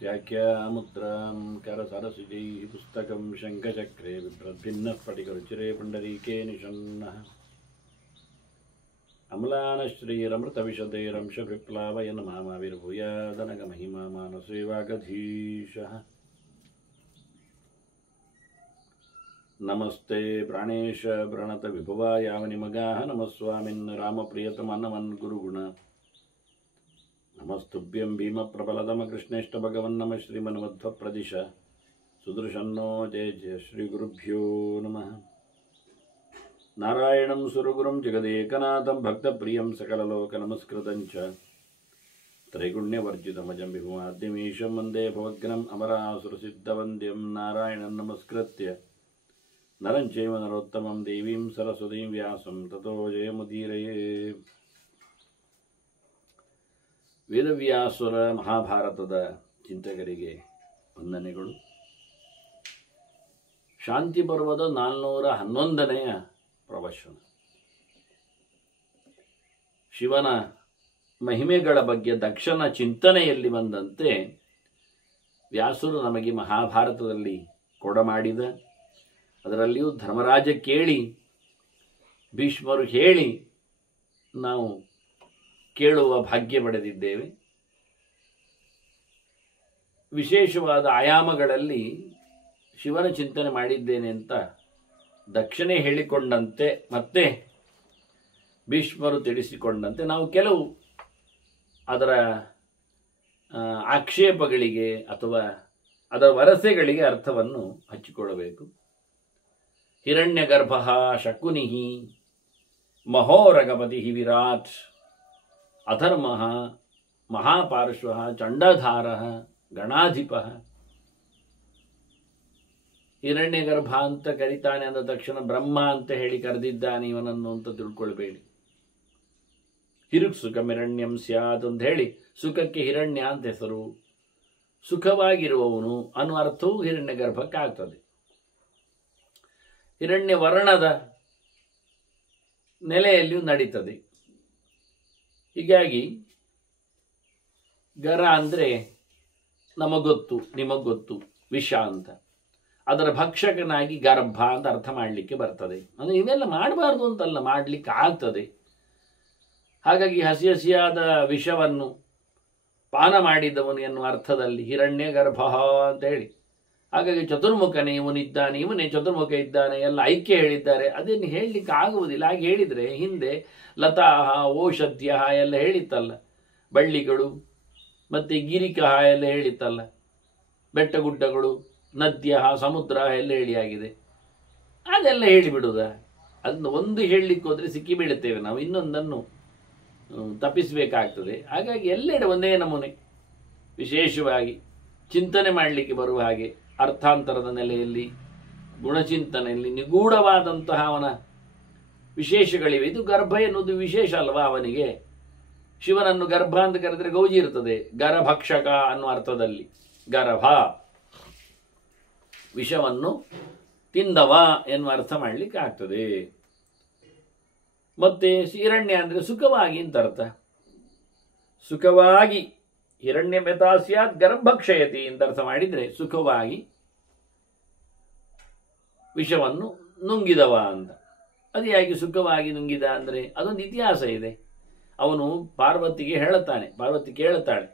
व्याख्यामुद्रां करसरसिजैः पुस्तकं शङ्खचक्रे बिभ्रद्भिन्नः स्फटिकरुचिरे पुण्डरीके निषण्णः अम्लानश्रीरमृतविशदैरंशविप्लावयन् मामाविर्भूयादनगमहिमा मानसे वागधीशः नमस्ते प्राणेश प्रणत विभुवायावनिमगाः नमः स्वामिन् रामप्रियतमनमन् गुरुगुण नमस्तुभ्यं भीमप्रबलतमकृष्णेष्टभगवन् श्रीमन्मध्वप्रदिश सुदृशन्नो जय जय श्रीगुरुभ्यो नमः नारायणं सुरगुरुं जगदेकनाथं भक्तप्रियं सकललोकनमस्कृतं च त्रैगुण्यवर्जितमजं विभुमाद्यमीशं वन्दे भवग्नम् अमरासुरसिद्धवन्द्यं नारायणं नमस्कृत्य नरं चैव नरोत्तमं देवीं सरस्वतीं व्यासं ततो जयमुदीरये ವೇದವ್ಯಾಸುರ ಮಹಾಭಾರತದ ಚಿಂತಕರಿಗೆ ವಂದನೆಗಳು. ಶಾಂತಿ ಪರ್ವದ 411ನೆಯ ಪ್ರವಚನ. ಶಿವನ ಮಹಿಮೆಗಳ ಬಗ್ಗೆ ದಕ್ಷನ ಚಿಂತನೆಯಲ್ಲಿ ಬಂದಂತೆ ವ್ಯಾಸರು ನಮಗೆ ಮಹಾಭಾರತದಲ್ಲಿ ಕೊಡಮಾಡಿದ, ಅದರಲ್ಲಿಯೂ ಧರ್ಮರಾಜ ಕೇಳಿ ಭೀಷ್ಮರು ಹೇಳಿ ನಾವು ಕೇಳುವ ಭಾಗ್ಯ ಪಡೆದಿದ್ದೇವೆ. ವಿಶೇಷವಾದ ಆಯಾಮಗಳಲ್ಲಿ ಶಿವನ ಚಿಂತನೆ ಮಾಡಿದ್ದೇನೆ ಅಂತ ದಕ್ಷಿಣೆ ಹೇಳಿಕೊಂಡಂತೆ ಮತ್ತೆ ಭೀಷ್ಮರು ತಿಳಿಸಿಕೊಂಡಂತೆ ನಾವು ಕೆಲವು ಅದರ ಆಕ್ಷೇಪಗಳಿಗೆ ಅಥವಾ ಅದರ ವರಸೆಗಳಿಗೆ ಅರ್ಥವನ್ನು ಹಚ್ಚಿಕೊಳ್ಳಬೇಕು. ಹಿರಣ್ಯಗರ್ಭ ಶಕುನಿ ಮಹೋರಗಪತಿ ವಿರಾಟ್ ಅಧರ್ಮ ಮಹಾಪಾರ್ಶ್ವ ಚಂಡಧಾರ ಗಣಾಧಿಪ. ಹಿರಣ್ಯಗರ್ಭ ಅಂತ ಕರೀತಾನೆ ಅಂದ ತಕ್ಷಣ ಬ್ರಹ್ಮ ಅಂತ ಹೇಳಿ ಕರೆದಿದ್ದಾನೆ ಇವನನ್ನು ಅಂತ ತಿಳ್ಕೊಳ್ಬೇಡಿ. ಹಿರುಕ್ ಸುಖಂ ಹಿರಣ್ಯಂ ಸ್ಯಾತ್ ಅಂತ ಹೇಳಿ ಸುಖಕ್ಕೆ ಹಿರಣ್ಯ ಅಂತ ಹೆಸರು. ಸುಖವಾಗಿರುವವನು ಅನ್ನುವ ಅರ್ಥವೂ ಹಿರಣ್ಯಗರ್ಭಕ್ಕಾಗ್ತದೆ. ಹಿರಣ್ಯ ವರ್ಣದ ನೆಲೆಯಲ್ಲಿಯೂ ನಡೀತದೆ. ಹೀಗಾಗಿ ಗರ ಅಂದರೆ ನಮಗೊತ್ತು ನಿಮಗೊತ್ತು ವಿಷ ಅಂತ, ಅದರ ಭಕ್ಷಕನಾಗಿ ಗರ್ಭ ಅಂತ ಅರ್ಥ ಮಾಡಲಿಕ್ಕೆ ಬರ್ತದೆ. ಅಂದರೆ ಇವೆಲ್ಲ ಮಾಡಬಾರ್ದು ಅಂತಲ್ಲ, ಮಾಡಲಿಕ್ಕೆ ಆಗ್ತದೆ. ಹಾಗಾಗಿ ಹಸಿ ಹಸಿಯಾದ ವಿಷವನ್ನು ಪಾನ ಮಾಡಿದವನು ಎನ್ನುವ ಅರ್ಥದಲ್ಲಿ ಹಿರಣ್ಯ ಗರ್ಭ ಅಂತ ಹೇಳಿ. ಹಾಗಾಗಿ ಚತುರ್ಮುಖನೇ ಇವನಿದ್ದಾನೆ, ಇವನೇ ಚತುರ್ಮುಖ ಇದ್ದಾನೆ ಎಲ್ಲ ಐಕ್ಯ ಹೇಳಿದ್ದಾರೆ. ಅದೇನು ಹೇಳಲಿಕ್ಕೆ ಆಗುವುದಿಲ್ಲ. ಹಾಗೆ ಹೇಳಿದರೆ ಹಿಂದೆ ಲತಾ ಓಷಧ್ಯ ಎಲ್ಲ ಹೇಳಿತ್ತಲ್ಲ, ಬಳ್ಳಿಗಳು ಮತ್ತು ಗಿರಿಕಹ ಎಲ್ಲ ಹೇಳಿತ್ತಲ್ಲ, ಬೆಟ್ಟಗುಡ್ಡಗಳು ನದ್ಯ ಸಮುದ್ರ ಎಲ್ಲ ಹೇಳಿ ಆಗಿದೆ. ಅದೆಲ್ಲ ಹೇಳಿಬಿಡುವುದ? ಅದನ್ನು ಒಂದು ಹೇಳಲಿಕ್ಕೆ ಹೋದರೆ ಸಿಕ್ಕಿ ಬೀಳುತ್ತೇವೆ ನಾವು, ಇನ್ನೊಂದನ್ನು ತಪ್ಪಿಸಬೇಕಾಗ್ತದೆ. ಹಾಗಾಗಿ ಎಲ್ಲೆಡೆ ಒಂದೇ ನಮೂನೆ ವಿಶೇಷವಾಗಿ ಚಿಂತನೆ ಮಾಡಲಿಕ್ಕೆ ಬರುವ ಹಾಗೆ ಅರ್ಥಾಂತರದ ನೆಲೆಯಲ್ಲಿ ಗುಣಚಿಂತನೆಯಲ್ಲಿ ನಿಗೂಢವಾದಂತಹ ಅವನ ವಿಶೇಷಗಳಿವೆ. ಇದು ಗರ್ಭ ಎನ್ನುವುದು ವಿಶೇಷ ಅಲ್ವಾ ಅವನಿಗೆ. ಶಿವನನ್ನು ಗರ್ಭ ಅಂತ ಕರೆದರೆ ಗೌಜಿ ಇರ್ತದೆ. ಗರಭಕ್ಷಕ ಅನ್ನುವ ಅರ್ಥದಲ್ಲಿ ಗರ್ಭ ವಿಷವನ್ನು ತಿಂದವ ಎನ್ನುವ ಅರ್ಥ ಮಾಡಲಿಕ್ಕೆ ಆಗ್ತದೆ. ಮತ್ತೆ ಹಿರಣ್ಯ ಅಂದರೆ ಸುಖವಾಗಿ ಅಂತ ಅರ್ಥ. ಸುಖವಾಗಿ ಹಿರಣ್ಯ ಮೆತಾಸ್ಯಾತ್ ಗರ್ಭಕ್ಷಯತಿ ಅಂತ ಅರ್ಥ ಮಾಡಿದರೆ ಸುಖವಾಗಿ ವಿಷವನ್ನು ನುಂಗಿದವ ಅಂತ. ಅದು ಯಾಕೆ ಸುಖವಾಗಿ ನುಂಗಿದ ಅಂದರೆ ಅದೊಂದು ಇತಿಹಾಸ ಇದೆ. ಅವನು ಪಾರ್ವತಿಗೆ ಹೇಳುತ್ತಾನೆ, ಪಾರ್ವತಿ ಕೇಳುತ್ತಾಳೆ,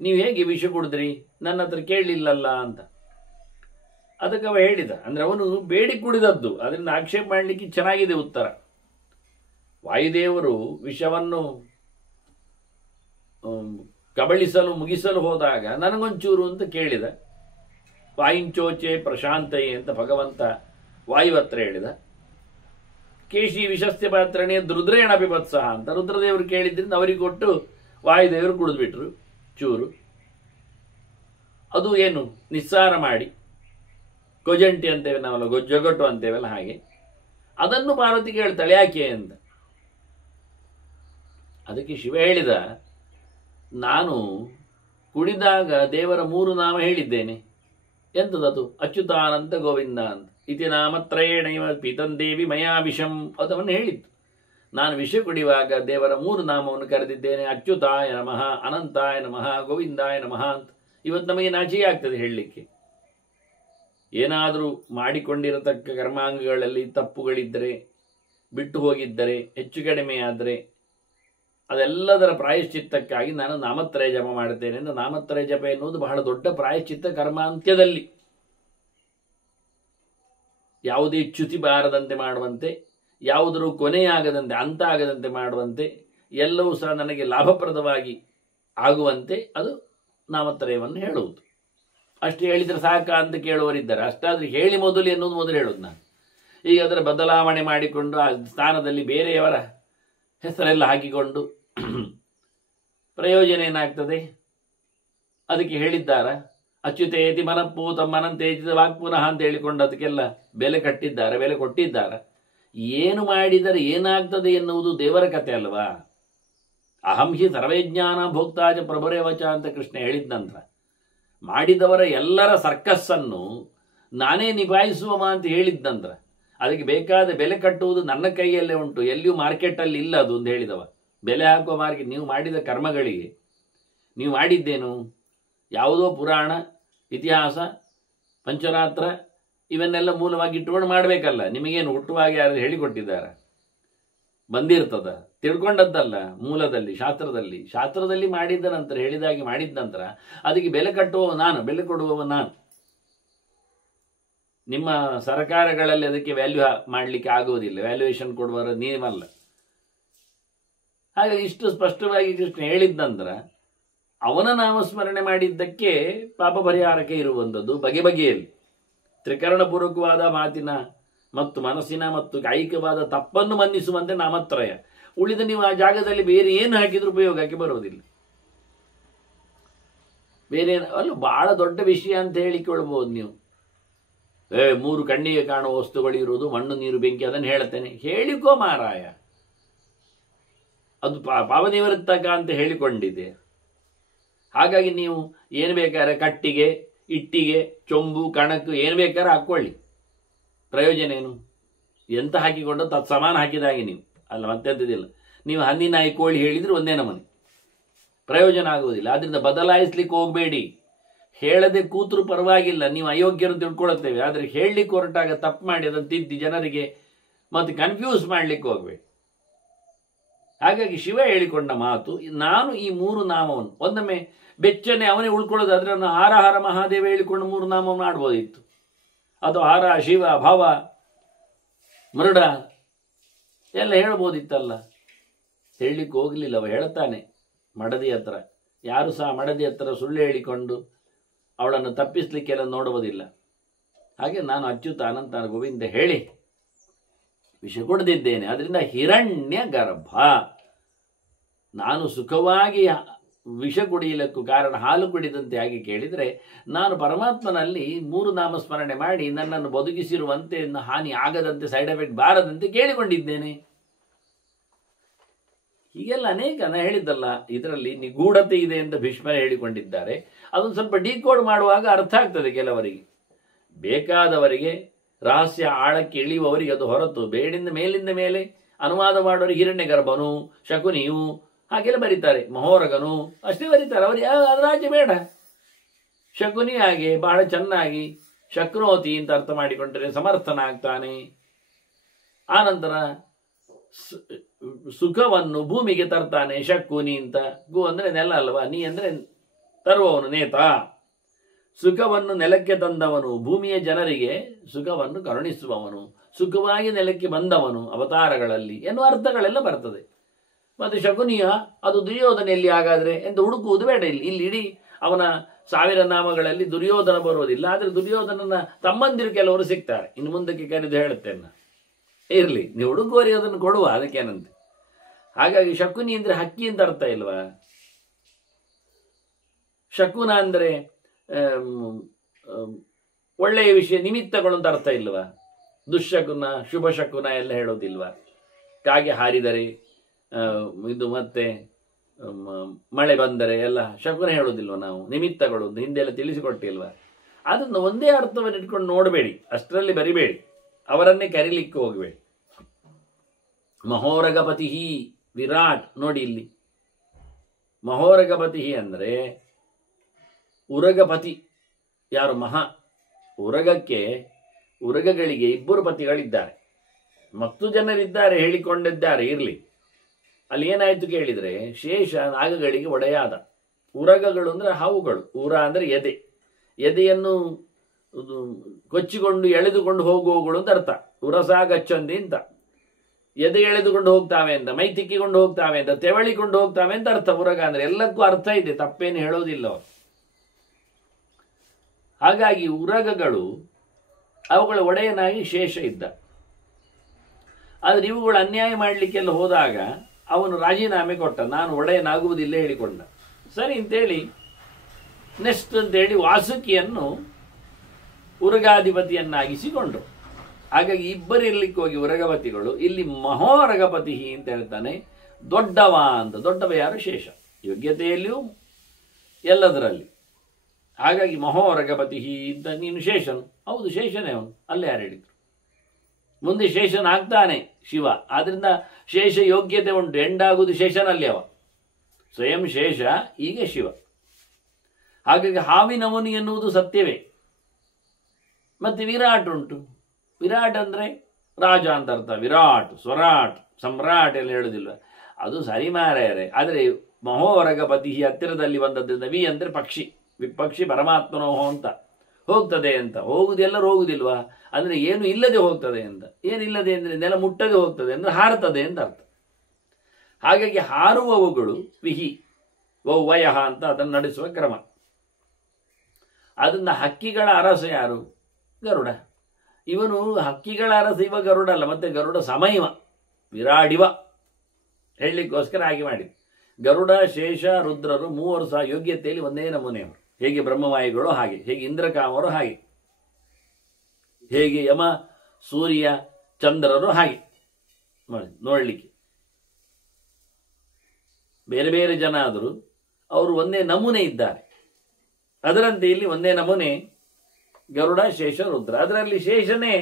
ನೀವು ಹೇಗೆ ವಿಷ ಕುಡಿದ್ರಿ, ನನ್ನ ಹತ್ರ ಕೇಳಲಿಲ್ಲಲ್ಲ ಅಂತ. ಅದಕ್ಕೆ ಅವ ಹೇಳಿದ, ಅಂದರೆ ಅವನು ಬೇಡಿ ಕುಡಿದದ್ದು, ಅದರಿಂದ ಆಕ್ಷೇಪ ಮಾಡಲಿಕ್ಕೆ ಚೆನ್ನಾಗಿದೆ ಉತ್ತರ. ವಾಯುದೇವರು ವಿಷವನ್ನು ಕಬಳಿಸಲು ಮುಗಿಸಲು ಹೋದಾಗ ನನಗೊಂಚೂರು ಅಂತ ಕೇಳಿದ. ವಾಯಿಂಚೋಚೆ ಪ್ರಶಾಂತಯೇ ಅಂತ ಭಗವಂತ ವಾಯುವತ್ರ ಹೇಳಿದ. ಕೇಶಿ ವಿಶಸ್ತ್ಯ ಪಾತ್ರಣೆ ರುದ್ರೇಣ ಪಿಬತ್ಸಹ ಅಂತ ರುದ್ರದೇವರು ಕೇಳಿದ್ರಿಂದ ಅವರಿಗೆ ಕೊಟ್ಟು ವಾಯುದೇವರು ಕುಡಿದ್ಬಿಟ್ರು ಚೂರು. ಅದು ಏನು ನಿಸ್ಸಾರ ಮಾಡಿ ಕೊಜಂಟಿ ಅಂತೇವೆ ನಾವಲ್ಲ, ಜೊಗಟು ಅಂತೇವಲ್ಲ, ಹಾಗೆ ಅದನ್ನು ಪಾರ್ವತಿ ಕೇಳ್ತಾಳೆ ಯಾಕೆ ಅಂತ. ಅದಕ್ಕೆ ಶಿವ ಹೇಳಿದ, ನಾನು ಕುಡಿದಾಗ ದೇವರ 3 ನಾಮ ಹೇಳಿದ್ದೇನೆ. ಎಂಥದದು? ಅಚ್ಯುತಾನಂತ ಗೋವಿಂದ ಅಂತ. ಇತಿ ನಾಮತ್ರಯೇಣ ಪೀತಂದೇವಿ ಮಯಾ ವಿಷಂ ಅದನ್ನು ಹೇಳಿತ್ತು. ನಾನು ವಿಷ ಕುಡಿಯುವಾಗ ದೇವರ 3 ನಾಮವನ್ನು ಕರೆದಿದ್ದೇನೆ. ಅಚ್ಯುತಾಯ ನಮಃ, ಅನಂತಾಯ ನಮಃ, ಗೋವಿಂದಾಯ ನಮಃ ಅಂತ. ಇವತ್ತು ನಮಗೆ ನಾಚಿಕೆ ಆಗ್ತದೆ ಹೇಳಲಿಕ್ಕೆ. ಏನಾದರೂ ಮಾಡಿಕೊಂಡಿರತಕ್ಕ ಕರ್ಮಾಂಗಗಳಲ್ಲಿ ತಪ್ಪುಗಳಿದ್ದರೆ, ಬಿಟ್ಟು ಹೋಗಿದ್ದರೆ, ಹೆಚ್ಚು ಕಡಿಮೆ ಆದರೆ ಅದೆಲ್ಲದರ ಪ್ರಾಯಶ್ಚಿತ್ತಕ್ಕಾಗಿ ನಾನು ನಾಮತ್ರಯ ಜಪ ಮಾಡುತ್ತೇನೆ ಎಂದು. ನಾಮತ್ರಯ ಜಪ ಎನ್ನುವುದು ಬಹಳ ದೊಡ್ಡ ಪ್ರಾಯಶ್ಚಿತ್ತ ಕರ್ಮಾಂತ್ಯದಲ್ಲಿ ಯಾವುದೇ ಚ್ಯುತಿ ಬಾರದಂತೆ ಮಾಡುವಂತೆ, ಯಾವುದರೂ ಕೊನೆಯಾಗದಂತೆ, ಅಂತ ಆಗದಂತೆ ಮಾಡುವಂತೆ, ಎಲ್ಲವೂ ಸಹ ನನಗೆ ಲಾಭಪ್ರದವಾಗಿ ಆಗುವಂತೆ ಅದು ನಾಮತ್ರಯವನ್ನು ಹೇಳುವುದು. ಅಷ್ಟು ಹೇಳಿದರೆ ಸಾಕ ಅಂತ ಕೇಳುವರಿದ್ದಾರೆ. ಅಷ್ಟಾದರೂ ಹೇಳಿ ಮೊದಲು ಎನ್ನುವುದು ಮೊದಲು ಹೇಳೋದು ನಾನು. ಈಗ ಅದರ ಬದಲಾವಣೆ ಮಾಡಿಕೊಂಡು ಆ ಸ್ಥಾನದಲ್ಲಿ ಬೇರೆಯವರ ಹೆಸರೆಲ್ಲ ಹಾಕಿಕೊಂಡು ಪ್ರಯೋಜನ ಏನಾಗ್ತದೆ? ಅದಕ್ಕೆ ಹೇಳಿದ್ದಾರ, ಅಚ್ಯುತೇತಿ ಮನಪೂತ ಮನಂತೇಜಿತ ವಾಕ್ಪುನಃ ಅಂತ ಹೇಳಿಕೊಂಡು ಅದಕ್ಕೆಲ್ಲ ಬೆಲೆ ಕಟ್ಟಿದ್ದಾರೆ, ಬೆಲೆ ಕೊಟ್ಟಿದ್ದಾರೆ. ಏನು ಮಾಡಿದರೆ ಏನಾಗ್ತದೆ ಎನ್ನುವುದು ದೇವರ ಕಥೆ ಅಲ್ವಾ? ಅಹಂ ಹಿ ಸರ್ವಜ್ಞಾನ ಭೋಕ್ತಾಜ ಪ್ರಭುರೇವಚ ಅಂತ ಕೃಷ್ಣ ಹೇಳಿದ ನಂತರ ಮಾಡಿದವರ ಎಲ್ಲರ ಸರ್ಕಸ್ಸನ್ನು ನಾನೇ ನಿಭಾಯಿಸುವಮ ಅಂತ ಹೇಳಿದ ನಂತರ ಅದಕ್ಕೆ ಬೇಕಾದ ಬೆಲೆ ಕಟ್ಟುವುದು ನನ್ನ ಕೈಯಲ್ಲೇ ಉಂಟು, ಎಲ್ಲಿಯೂ ಮಾರ್ಕೆಟಲ್ಲಿ ಇಲ್ಲ ಅದು ಅಂತ ಹೇಳಿದವ. ಬೆಲೆ ಹಾಕುವ ಮಾರ್ಕೆಟ್ ನೀವು ಮಾಡಿದ ಕರ್ಮಗಳಿಗೆ ನೀವು ಮಾಡಿದ್ದೇನು? ಯಾವುದೋ ಪುರಾಣ, ಇತಿಹಾಸ, ಪಂಚರಾತ್ರ ಇವನ್ನೆಲ್ಲ ಮೂಲವಾಗಿ ಇಟ್ಟುಕೊಂಡು ಮಾಡಬೇಕಲ್ಲ. ನಿಮಗೇನು ಹುಟ್ಟುವಾಗ ಯಾರು ಹೇಳಿಕೊಟ್ಟಿದ್ದಾರೆ? ಬಂದಿರ್ತದ, ತಿಳ್ಕೊಂಡದ್ದಲ್ಲ. ಮೂಲದಲ್ಲಿ ಶಾಸ್ತ್ರದಲ್ಲಿ ಮಾಡಿದ ನಂತರ, ಹೇಳಿದಾಗಿ ಮಾಡಿದ ನಂತರ ಅದಕ್ಕೆ ಬೆಲೆ ಕಟ್ಟುವವ ನಾನು, ಬೆಲೆ ಕೊಡುವವ ನಾನು. ನಿಮ್ಮ ಸರ್ಕಾರಗಳಲ್ಲಿ ಅದಕ್ಕೆ ವ್ಯಾಲ್ಯೂ ಮಾಡಲಿಕ್ಕೆ ಆಗುವುದಿಲ್ಲ, ವ್ಯಾಲ್ಯೂಯೇಷನ್ ಕೊಡುವವರು ನೀವಲ್ಲ. ಹಾಗಾಗಿ ಇಷ್ಟು ಸ್ಪಷ್ಟವಾಗಿ ಕೃಷ್ಣ ಹೇಳಿದ ನಂತರ ಅವನ ನಾಮಸ್ಮರಣೆ ಮಾಡಿದ್ದಕ್ಕೆ ಪಾಪ ಪರಿಹಾರಕ್ಕೆ ಇರುವಂಥದ್ದು ಬಗೆ ಬಗೆಯಲ್ಲಿ ತ್ರಿಕರಣಪೂರ್ವಕವಾದ ಮಾತಿನ ಮತ್ತು ಮನಸ್ಸಿನ ಮತ್ತು ಕಾಯಿಕವಾದ ತಪ್ಪನ್ನು ಮನ್ನಿಸುವಂತೆ ನಾಮತ್ರಯ. ಉಳಿದ ನೀವು ಆ ಜಾಗದಲ್ಲಿ ಬೇರೆ ಏನು ಹಾಕಿದ್ರೂ ಉಪಯೋಗಕ್ಕೆ ಬರುವುದಿಲ್ಲ. ಬೇರೆ ಅಲ್ಲ, ಬಹಳ ದೊಡ್ಡ ವಿಷಯ ಅಂತ ಹೇಳಿಕೊಳ್ಬಹುದು ನೀವು. 3 ಕಣ್ಣಿಗೆ ಕಾಣುವ ವಸ್ತುಗಳು ಇರುವುದು, ಮಣ್ಣು ನೀರು ಬೆಂಕಿ, ಅದನ್ನು ಹೇಳ್ತೇನೆ. ಹೇಳಿಕೋ ಮಾರಾಯ, ಅದು ಪಾವನಿವೃತ್ತಕ ಅಂತ ಹೇಳಿಕೊಂಡಿದೆ. ಹಾಗಾಗಿ ನೀವು ಏನು ಬೇಕಾದ್ರೆ ಕಟ್ಟಿಗೆ, ಇಟ್ಟಿಗೆ, ಚೊಂಬು, ಕಣಕು ಏನು ಬೇಕಾದ್ರೆ ಹಾಕ್ಕೊಳ್ಳಿ, ಪ್ರಯೋಜನ ಏನು? ಎಂತ ಹಾಕಿಕೊಂಡು ತತ್ಸಮಾನ ಹಾಕಿದಾಗೆ ನೀವು ಅಲ್ಲ, ಮತ್ತೆಂತದಿಲ್ಲ. ನೀವು ಹನ್ನಿನಾಯಿ ಕೋಳಿ ಹೇಳಿದ್ರೆ ಒಂದೇ ನಮನೆ, ಪ್ರಯೋಜನ ಆಗುವುದಿಲ್ಲ. ಆದ್ರಿಂದ ಬದಲಾಯಿಸ್ಲಿಕ್ಕೆ ಹೋಗಬೇಡಿ. ಹೇಳದೆ ಕೂತರು ಪರವಾಗಿಲ್ಲ, ನೀವು ಅಯೋಗ್ಯರು ತಿಳ್ಕೊಳ್ಳುತ್ತೇವೆ. ಆದರೆ ಹೇಳಲಿಕ್ಕೆ ಹೊರಟಾಗ ತಪ್ಪು ಮಾಡಿ ಅದನ್ನು ತಿದ್ದಿ ಜನರಿಗೆ ಮತ್ತೆ ಕನ್ಫ್ಯೂಸ್ ಮಾಡಲಿಕ್ಕೆ ಹೋಗಬೇಡಿ. ಹಾಗಾಗಿ ಶಿವ ಹೇಳಿಕೊಂಡ ಮಾತು, ನಾನು ಈ 3 ನಾಮವನ್ನು ಒಂದೊಮ್ಮೆ ಬೆಚ್ಚನೆ ಅವನೇ ಉಳ್ಕೊಳ್ಳೋದಾದ್ರೆ ನಾನು ಹಾರ ಹರ ಮಹಾದೇವ ಹೇಳಿಕೊಂಡು 3 ನಾಮವನ್ನು ಆಡ್ಬೋದಿತ್ತು. ಅಥವಾ ಹರ, ಶಿವ, ಭವ, ಮೃಡ ಎಲ್ಲ ಹೇಳ್ಬೋದಿತ್ತಲ್ಲ. ಹೇಳಲಿಕ್ಕೆ ಹೋಗಲಿಲ್ಲ. ಅವ ಹೇಳ್ತಾನೆ ಮಡದಿ ಹತ್ರ. ಯಾರು ಸಹ ಮಡದಿ ಹತ್ರ ಸುಳ್ಳು ಹೇಳಿಕೊಂಡು ಅವಳನ್ನು ತಪ್ಪಿಸ್ಲಿಕ್ಕೆಲ್ಲ ನೋಡುವುದಿಲ್ಲ. ಹಾಗೆ ನಾನು ಅಚ್ಯುತ ಅನಂತ ಗೋವಿಂದ ಹೇಳಿ ವಿಷ ಕೊಡದಿದ್ದೇನೆ. ಅದರಿಂದ ಹಿರಣ್ಯ ಗರ್ಭ, ನಾನು ಸುಖವಾಗಿ ವಿಷ ಕುಡಿಯಲಿಕ್ಕೂ ಕಾರಣ ಹಾಲು ಕುಡಿದಂತೆ ಆಗಿ ಕೇಳಿದರೆ ನಾನು ಪರಮಾತ್ಮನಲ್ಲಿ 3 ನಾಮಸ್ಮರಣೆ ಮಾಡಿ ನನ್ನನ್ನು ಬದುಕಿಸಿರುವಂತೆ, ಹಾನಿ ಆಗದಂತೆ, ಸೈಡ್ ಎಫೆಕ್ಟ್ ಬಾರದಂತೆ ಕೇಳಿಕೊಂಡಿದ್ದೇನೆ. ಹೀಗೆಲ್ಲ ಅನೇಕ ಹೇಳಿದ್ದಲ್ಲ, ಇದರಲ್ಲಿ ನಿಗೂಢತೆ ಇದೆ ಅಂತ ಭೀಷ್ಮರು ಹೇಳಿಕೊಂಡಿದ್ದಾರೆ. ಅದನ್ನು ಸ್ವಲ್ಪ ಡಿಕೋಡ್ ಮಾಡುವಾಗ ಅರ್ಥ ಆಗ್ತದೆ ಕೆಲವರಿಗೆ. ಬೇಕಾದವರಿಗೆ ರಹಸ್ಯ ಆಳಕ್ಕೆ ಇಳಿಯುವವರಿಗೆ ಅದು ಹೊರತು ಬೇಡಿಂದ ಮೇಲಿಂದ ಮೇಲೆ ಅನುವಾದ ಮಾಡೋರಿಗೆ ಹಿರಣ್ಯ ಗರ್ಭನು, ಶಕುನಿಯು ಹಾಗೆಲ್ಲ ಬರೀತಾರೆ, ಮಹೋರಗನು ಅಷ್ಟೇ ಬರೀತಾರೆ. ಅವ್ರಿಗೆ ಅದರಾಚೆ ಬೇಡ. ಶಕುನಿ ಹಾಗೆ ಬಹಳ ಚೆನ್ನಾಗಿ ಶಕ್ನೋತಿ ಅಂತ ಅರ್ಥ ಮಾಡಿಕೊಂಡ್ರೆ ಸಮರ್ಥನಾಗ್ತಾನೆ. ಆನಂತರ ಸುಖವನ್ನು ಭೂಮಿಗೆ ತರ್ತಾನೆ ಶಕುನಿ ಅಂತ. ಗು ಅಂದ್ರೆ ನೆಲ ಅಲ್ವಾ, ನೀ ಅಂದ್ರೆ ತರುವವನು, ನೇತ. ಸುಖವನ್ನು ನೆಲಕ್ಕೆ ತಂದವನು, ಭೂಮಿಯ ಜನರಿಗೆ ಸುಖವನ್ನು ಕರುಣಿಸುವವನು, ಸುಖವಾಗಿ ನೆಲಕ್ಕೆ ಬಂದವನು ಅವತಾರಗಳಲ್ಲಿ ಎನ್ನುವ ಅರ್ಥಗಳೆಲ್ಲ ಬರ್ತದೆ. ಮತ್ತು ಶಕುನಿಯ ಅದು ದುರ್ಯೋಧನೆಯಲ್ಲಿ ಹಾಗಾದ್ರೆ ಎಂದು ಹುಡುಕುವುದು ಬೇಡ. ಇಲ್ಲಿ ಇಡೀ ಅವನ 1000 ನಾಮಗಳಲ್ಲಿ ದುರ್ಯೋಧನ ಬರುವುದಿಲ್ಲ. ಆದರೆ ದುರ್ಯೋಧನನ ತಮ್ಮಂದಿರು ಕೆಲವರು ಸಿಗ್ತಾರೆ. ಇನ್ನು ಮುಂದಕ್ಕೆ ಕರೆದು ಹೇಳುತ್ತೇನೆ. ಇರಲಿ, ನೀವು ಹುಡುಕುವರಿಗೆ ಅದನ್ನು ಕೊಡುವ, ಅದಕ್ಕೇನಂತೆ. ಹಾಗಾಗಿ ಶಕುನಿ ಅಂದ್ರೆ ಹಕ್ಕಿ ಅಂತ ಅರ್ಥ ಇಲ್ವಾ? ಶಕುನ ಅಂದ್ರೆ ಒಳ್ಳೆಯ ವಿಷಯ, ನಿಮಿತ್ತಗಳು ಅಂತ ಅರ್ಥ ಇಲ್ವಾ? ದುಶ್ಶಕುನ, ಶುಭ ಶಕುನ ಎಲ್ಲ ಹೇಳೋದಿಲ್ವಾ? ಕಾಗೆ ಹಾರಿದರೆ ಇದು ಮತ್ತೆ ಮಳೆ ಬಂದರೆ ಎಲ್ಲ ಶಕುನ ಹೇಳೋದಿಲ್ವ ನಾವು? ನಿಮಿತ್ತಗಳು ಹಿಂದೆಲ್ಲ ತಿಳಿಸಿಕೊಟ್ಟಿಲ್ವಾ? ಅದನ್ನು ಒಂದೇ ಅರ್ಥವನ್ನು ಇಟ್ಕೊಂಡು ನೋಡಬೇಡಿ, ಅಷ್ಟರಲ್ಲಿ ಬರಿಬೇಡಿ, ಅವರನ್ನೇ ಕರೀಲಿಕ್ಕೆ ಹೋಗಬೇಡಿ. ಮಹೋರಗಪತಿ ವಿರಾಟ್ ನೋಡಿ, ಇಲ್ಲಿ ಮಹೋರಗಪತಿ ಅಂದರೆ ಉರಗಪತಿ ಯಾರು ಮಹಾ ಉರಗಗಳಿಗೆ ಇಬ್ಬರು ಪತಿಗಳಿದ್ದಾರೆ ಮತ್ತು ಜನರಿದ್ದಾರೆ, ಹೇಳಿಕೊಂಡಿದ್ದಾರೆ, ಇರಲಿ. ಅಲ್ಲಿ ಏನಾಯ್ತು ಕೇಳಿದರೆ, ಶೇಷ ನಾಗಗಳಿಗೆ ಒಡೆಯಾದ. ಉರಗಗಳು ಅಂದರೆ ಹಾವುಗಳು, ಉರ ಅಂದರೆ ಎದೆಯನ್ನು ಕೊಚ್ಚಿಕೊಂಡು ಎಳೆದುಕೊಂಡು ಹೋಗುವವುಗಳು ಅಂತ ಅರ್ಥ. ಉರಸಾಗಚ್ಚಂದಿ ಅಂತ, ಎದೆ ಎಳೆದುಕೊಂಡು ಹೋಗ್ತಾವೆ ಅಂತ, ಮೈ ತಿಕ್ಕಿಕೊಂಡು ಹೋಗ್ತಾವೆ ಅಂತ, ತೆವಳಿಕೊಂಡು ಹೋಗ್ತಾವೆ ಅಂತ ಅರ್ಥ. ಉರಗ ಅಂದರೆ ಎಲ್ಲಕ್ಕೂ ಅರ್ಥ ಇದೆ, ತಪ್ಪೇನು ಹೇಳೋದಿಲ್ಲ ಅವರು. ಹಾಗಾಗಿ ಉರಗಗಳು ಅವುಗಳ ಒಡೆಯನಾಗಿ ಶೇಷ ಇದ್ದ. ಆದರೆ ಇವುಗಳು ಅನ್ಯಾಯ ಮಾಡಲಿಕ್ಕೆಲ್ಲ ಹೋದಾಗ ಅವನು ರಾಜೀನಾಮೆ ಕೊಟ್ಟ, ನಾನು ಒಡೆಯನಾಗುವುದಿಲ್ಲ ಹೇಳಿಕೊಂಡ. ಸರಿ ಅಂತೇಳಿ ನೆಕ್ಸ್ಟ್ ಅಂತೇಳಿ ವಾಸುಕಿಯನ್ನು ಉರಗಾಧಿಪತಿಯನ್ನಾಗಿಸಿಕೊಂಡ್ರು. ಹಾಗಾಗಿ ಇಬ್ಬರು ಇರ್ಲಿಕ್ಕೆ ಹೋಗಿ ಉರಗಪತಿಗಳು, ಇಲ್ಲಿ ಮಹೋರಗಪತಿ ಅಂತ ಹೇಳ್ತಾನೆ, ದೊಡ್ಡವ ಅಂತ. ದೊಡ್ಡವ ಯಾರು? ಶೇಷ, ಯೋಗ್ಯತೆಯಲ್ಲಿಯೂ ಎಲ್ಲದರಲ್ಲಿ. ಹಾಗಾಗಿ ಮಹೋರಗಪತಿ ಅಂತ. ನೀನು ಶೇಷನು, ಹೌದು ಶೇಷನೇ ಅವನು, ಅಲ್ಲೇ ಯಾರು ಹೇಳಿದ್ರು. ಮುಂದೆ ಶೇಷನಾಗ್ತಾನೆ ಶಿವ, ಆದ್ರಿಂದ ಶೇಷ ಯೋಗ್ಯತೆ ಉಂಟು, ಎಂಡಾಗುವುದು ಶೇಷನಲ್ಲಿ ಅವ, ಸ್ವಯಂ ಶೇಷ, ಈಗ ಶಿವ. ಹಾಗಾಗಿ ಹಾವಿನವನು ಎನ್ನುವುದು ಸತ್ಯವೇ. ಮತ್ತೆ ವಿರಾಟ್ ಉಂಟು. ವಿರಾಟ್ ಅಂದರೆ ರಾಜ ಅಂತ ಅರ್ಥ. ವಿರಾಟ್, ಸ್ವರಾಟ್, ಸಮ್ರಾಟ್ ಎಲ್ಲ ಹೇಳುವುದಿಲ್ಲ, ಅದು ಸರಿ ಮಾರಾಯರೆ. ಆದರೆ ಮಹೋರಗಪತಿ ಹತ್ತಿರದಲ್ಲಿ ಬಂದದ್ರಿಂದ, ವಿ ಅಂದರೆ ಪಕ್ಷಿ, ವಿಪಕ್ಷಿ ಪರಮಾತ್ಮನೋಹೋ ಅಂತ, ಹೋಗ್ತದೆ ಅಂತ. ಹೋಗುದೆಲ್ಲರೂ ಹೋಗುದಿಲ್ವಾ ಅಂದರೆ ಏನು ಇಲ್ಲದೆ ಹೋಗ್ತದೆ ಅಂತ. ಏನಿಲ್ಲದೆ ಅಂದರೆ ನೆಲ ಮುಟ್ಟದೆ ಹೋಗ್ತದೆ ಅಂದರೆ ಹಾರುತ್ತದೆ ಅಂತ ಅರ್ಥ. ಹಾಗಾಗಿ ಹಾರುವವುಗಳು ವಿಹಿ ವೌವಯ ಅಂತ ಅದನ್ನು ನಡೆಸುವ ಕ್ರಮ. ಅದರಿಂದ ಹಕ್ಕಿಗಳ ಅರಸ ಯಾರು? ಗರುಡ. ಇವನು ಹಕ್ಕಿಗಳ ಅರಸ, ಇವ ಗರುಡ ಅಲ್ಲ. ಮತ್ತೆ ಗರುಡ ಸಮಯವ, ವಿರಾಡಿವ ಹೇಳಲಿಕ್ಕೋಸ್ಕರ ಹಾಗೆ ಮಾಡಿದ್ರು. ಗರುಡ, ಶೇಷ, ರುದ್ರರು ಮೂವರು ಸಹ ಯೋಗ್ಯತೆಯಲ್ಲಿ ಒಂದೇ ನಮೂನೆಯವರು. ಹೇಗೆ ಬ್ರಹ್ಮವಾಯುಗಳು ಹಾಗೆ, ಹೇಗೆ ಇಂದ್ರಕಾಮರು ಹಾಗೆ, ಹೇಗೆ ಯಮ, ಸೂರ್ಯ, ಚಂದ್ರರು ಹಾಗೆ ನೋಡಲಿಕ್ಕೆ ಬೇರೆ ಬೇರೆ ಜನ ಆದರೂ ಅವರು ಒಂದೇ ನಮೂನೆ ಇದ್ದಾರೆ. ಅದರಂತೆ ಇಲ್ಲಿ ಒಂದೇ ನಮೂನೆ ಗರುಡ, ಶೇಷ, ರುದ್ರ. ಅದರಲ್ಲಿ ಶೇಷನೇ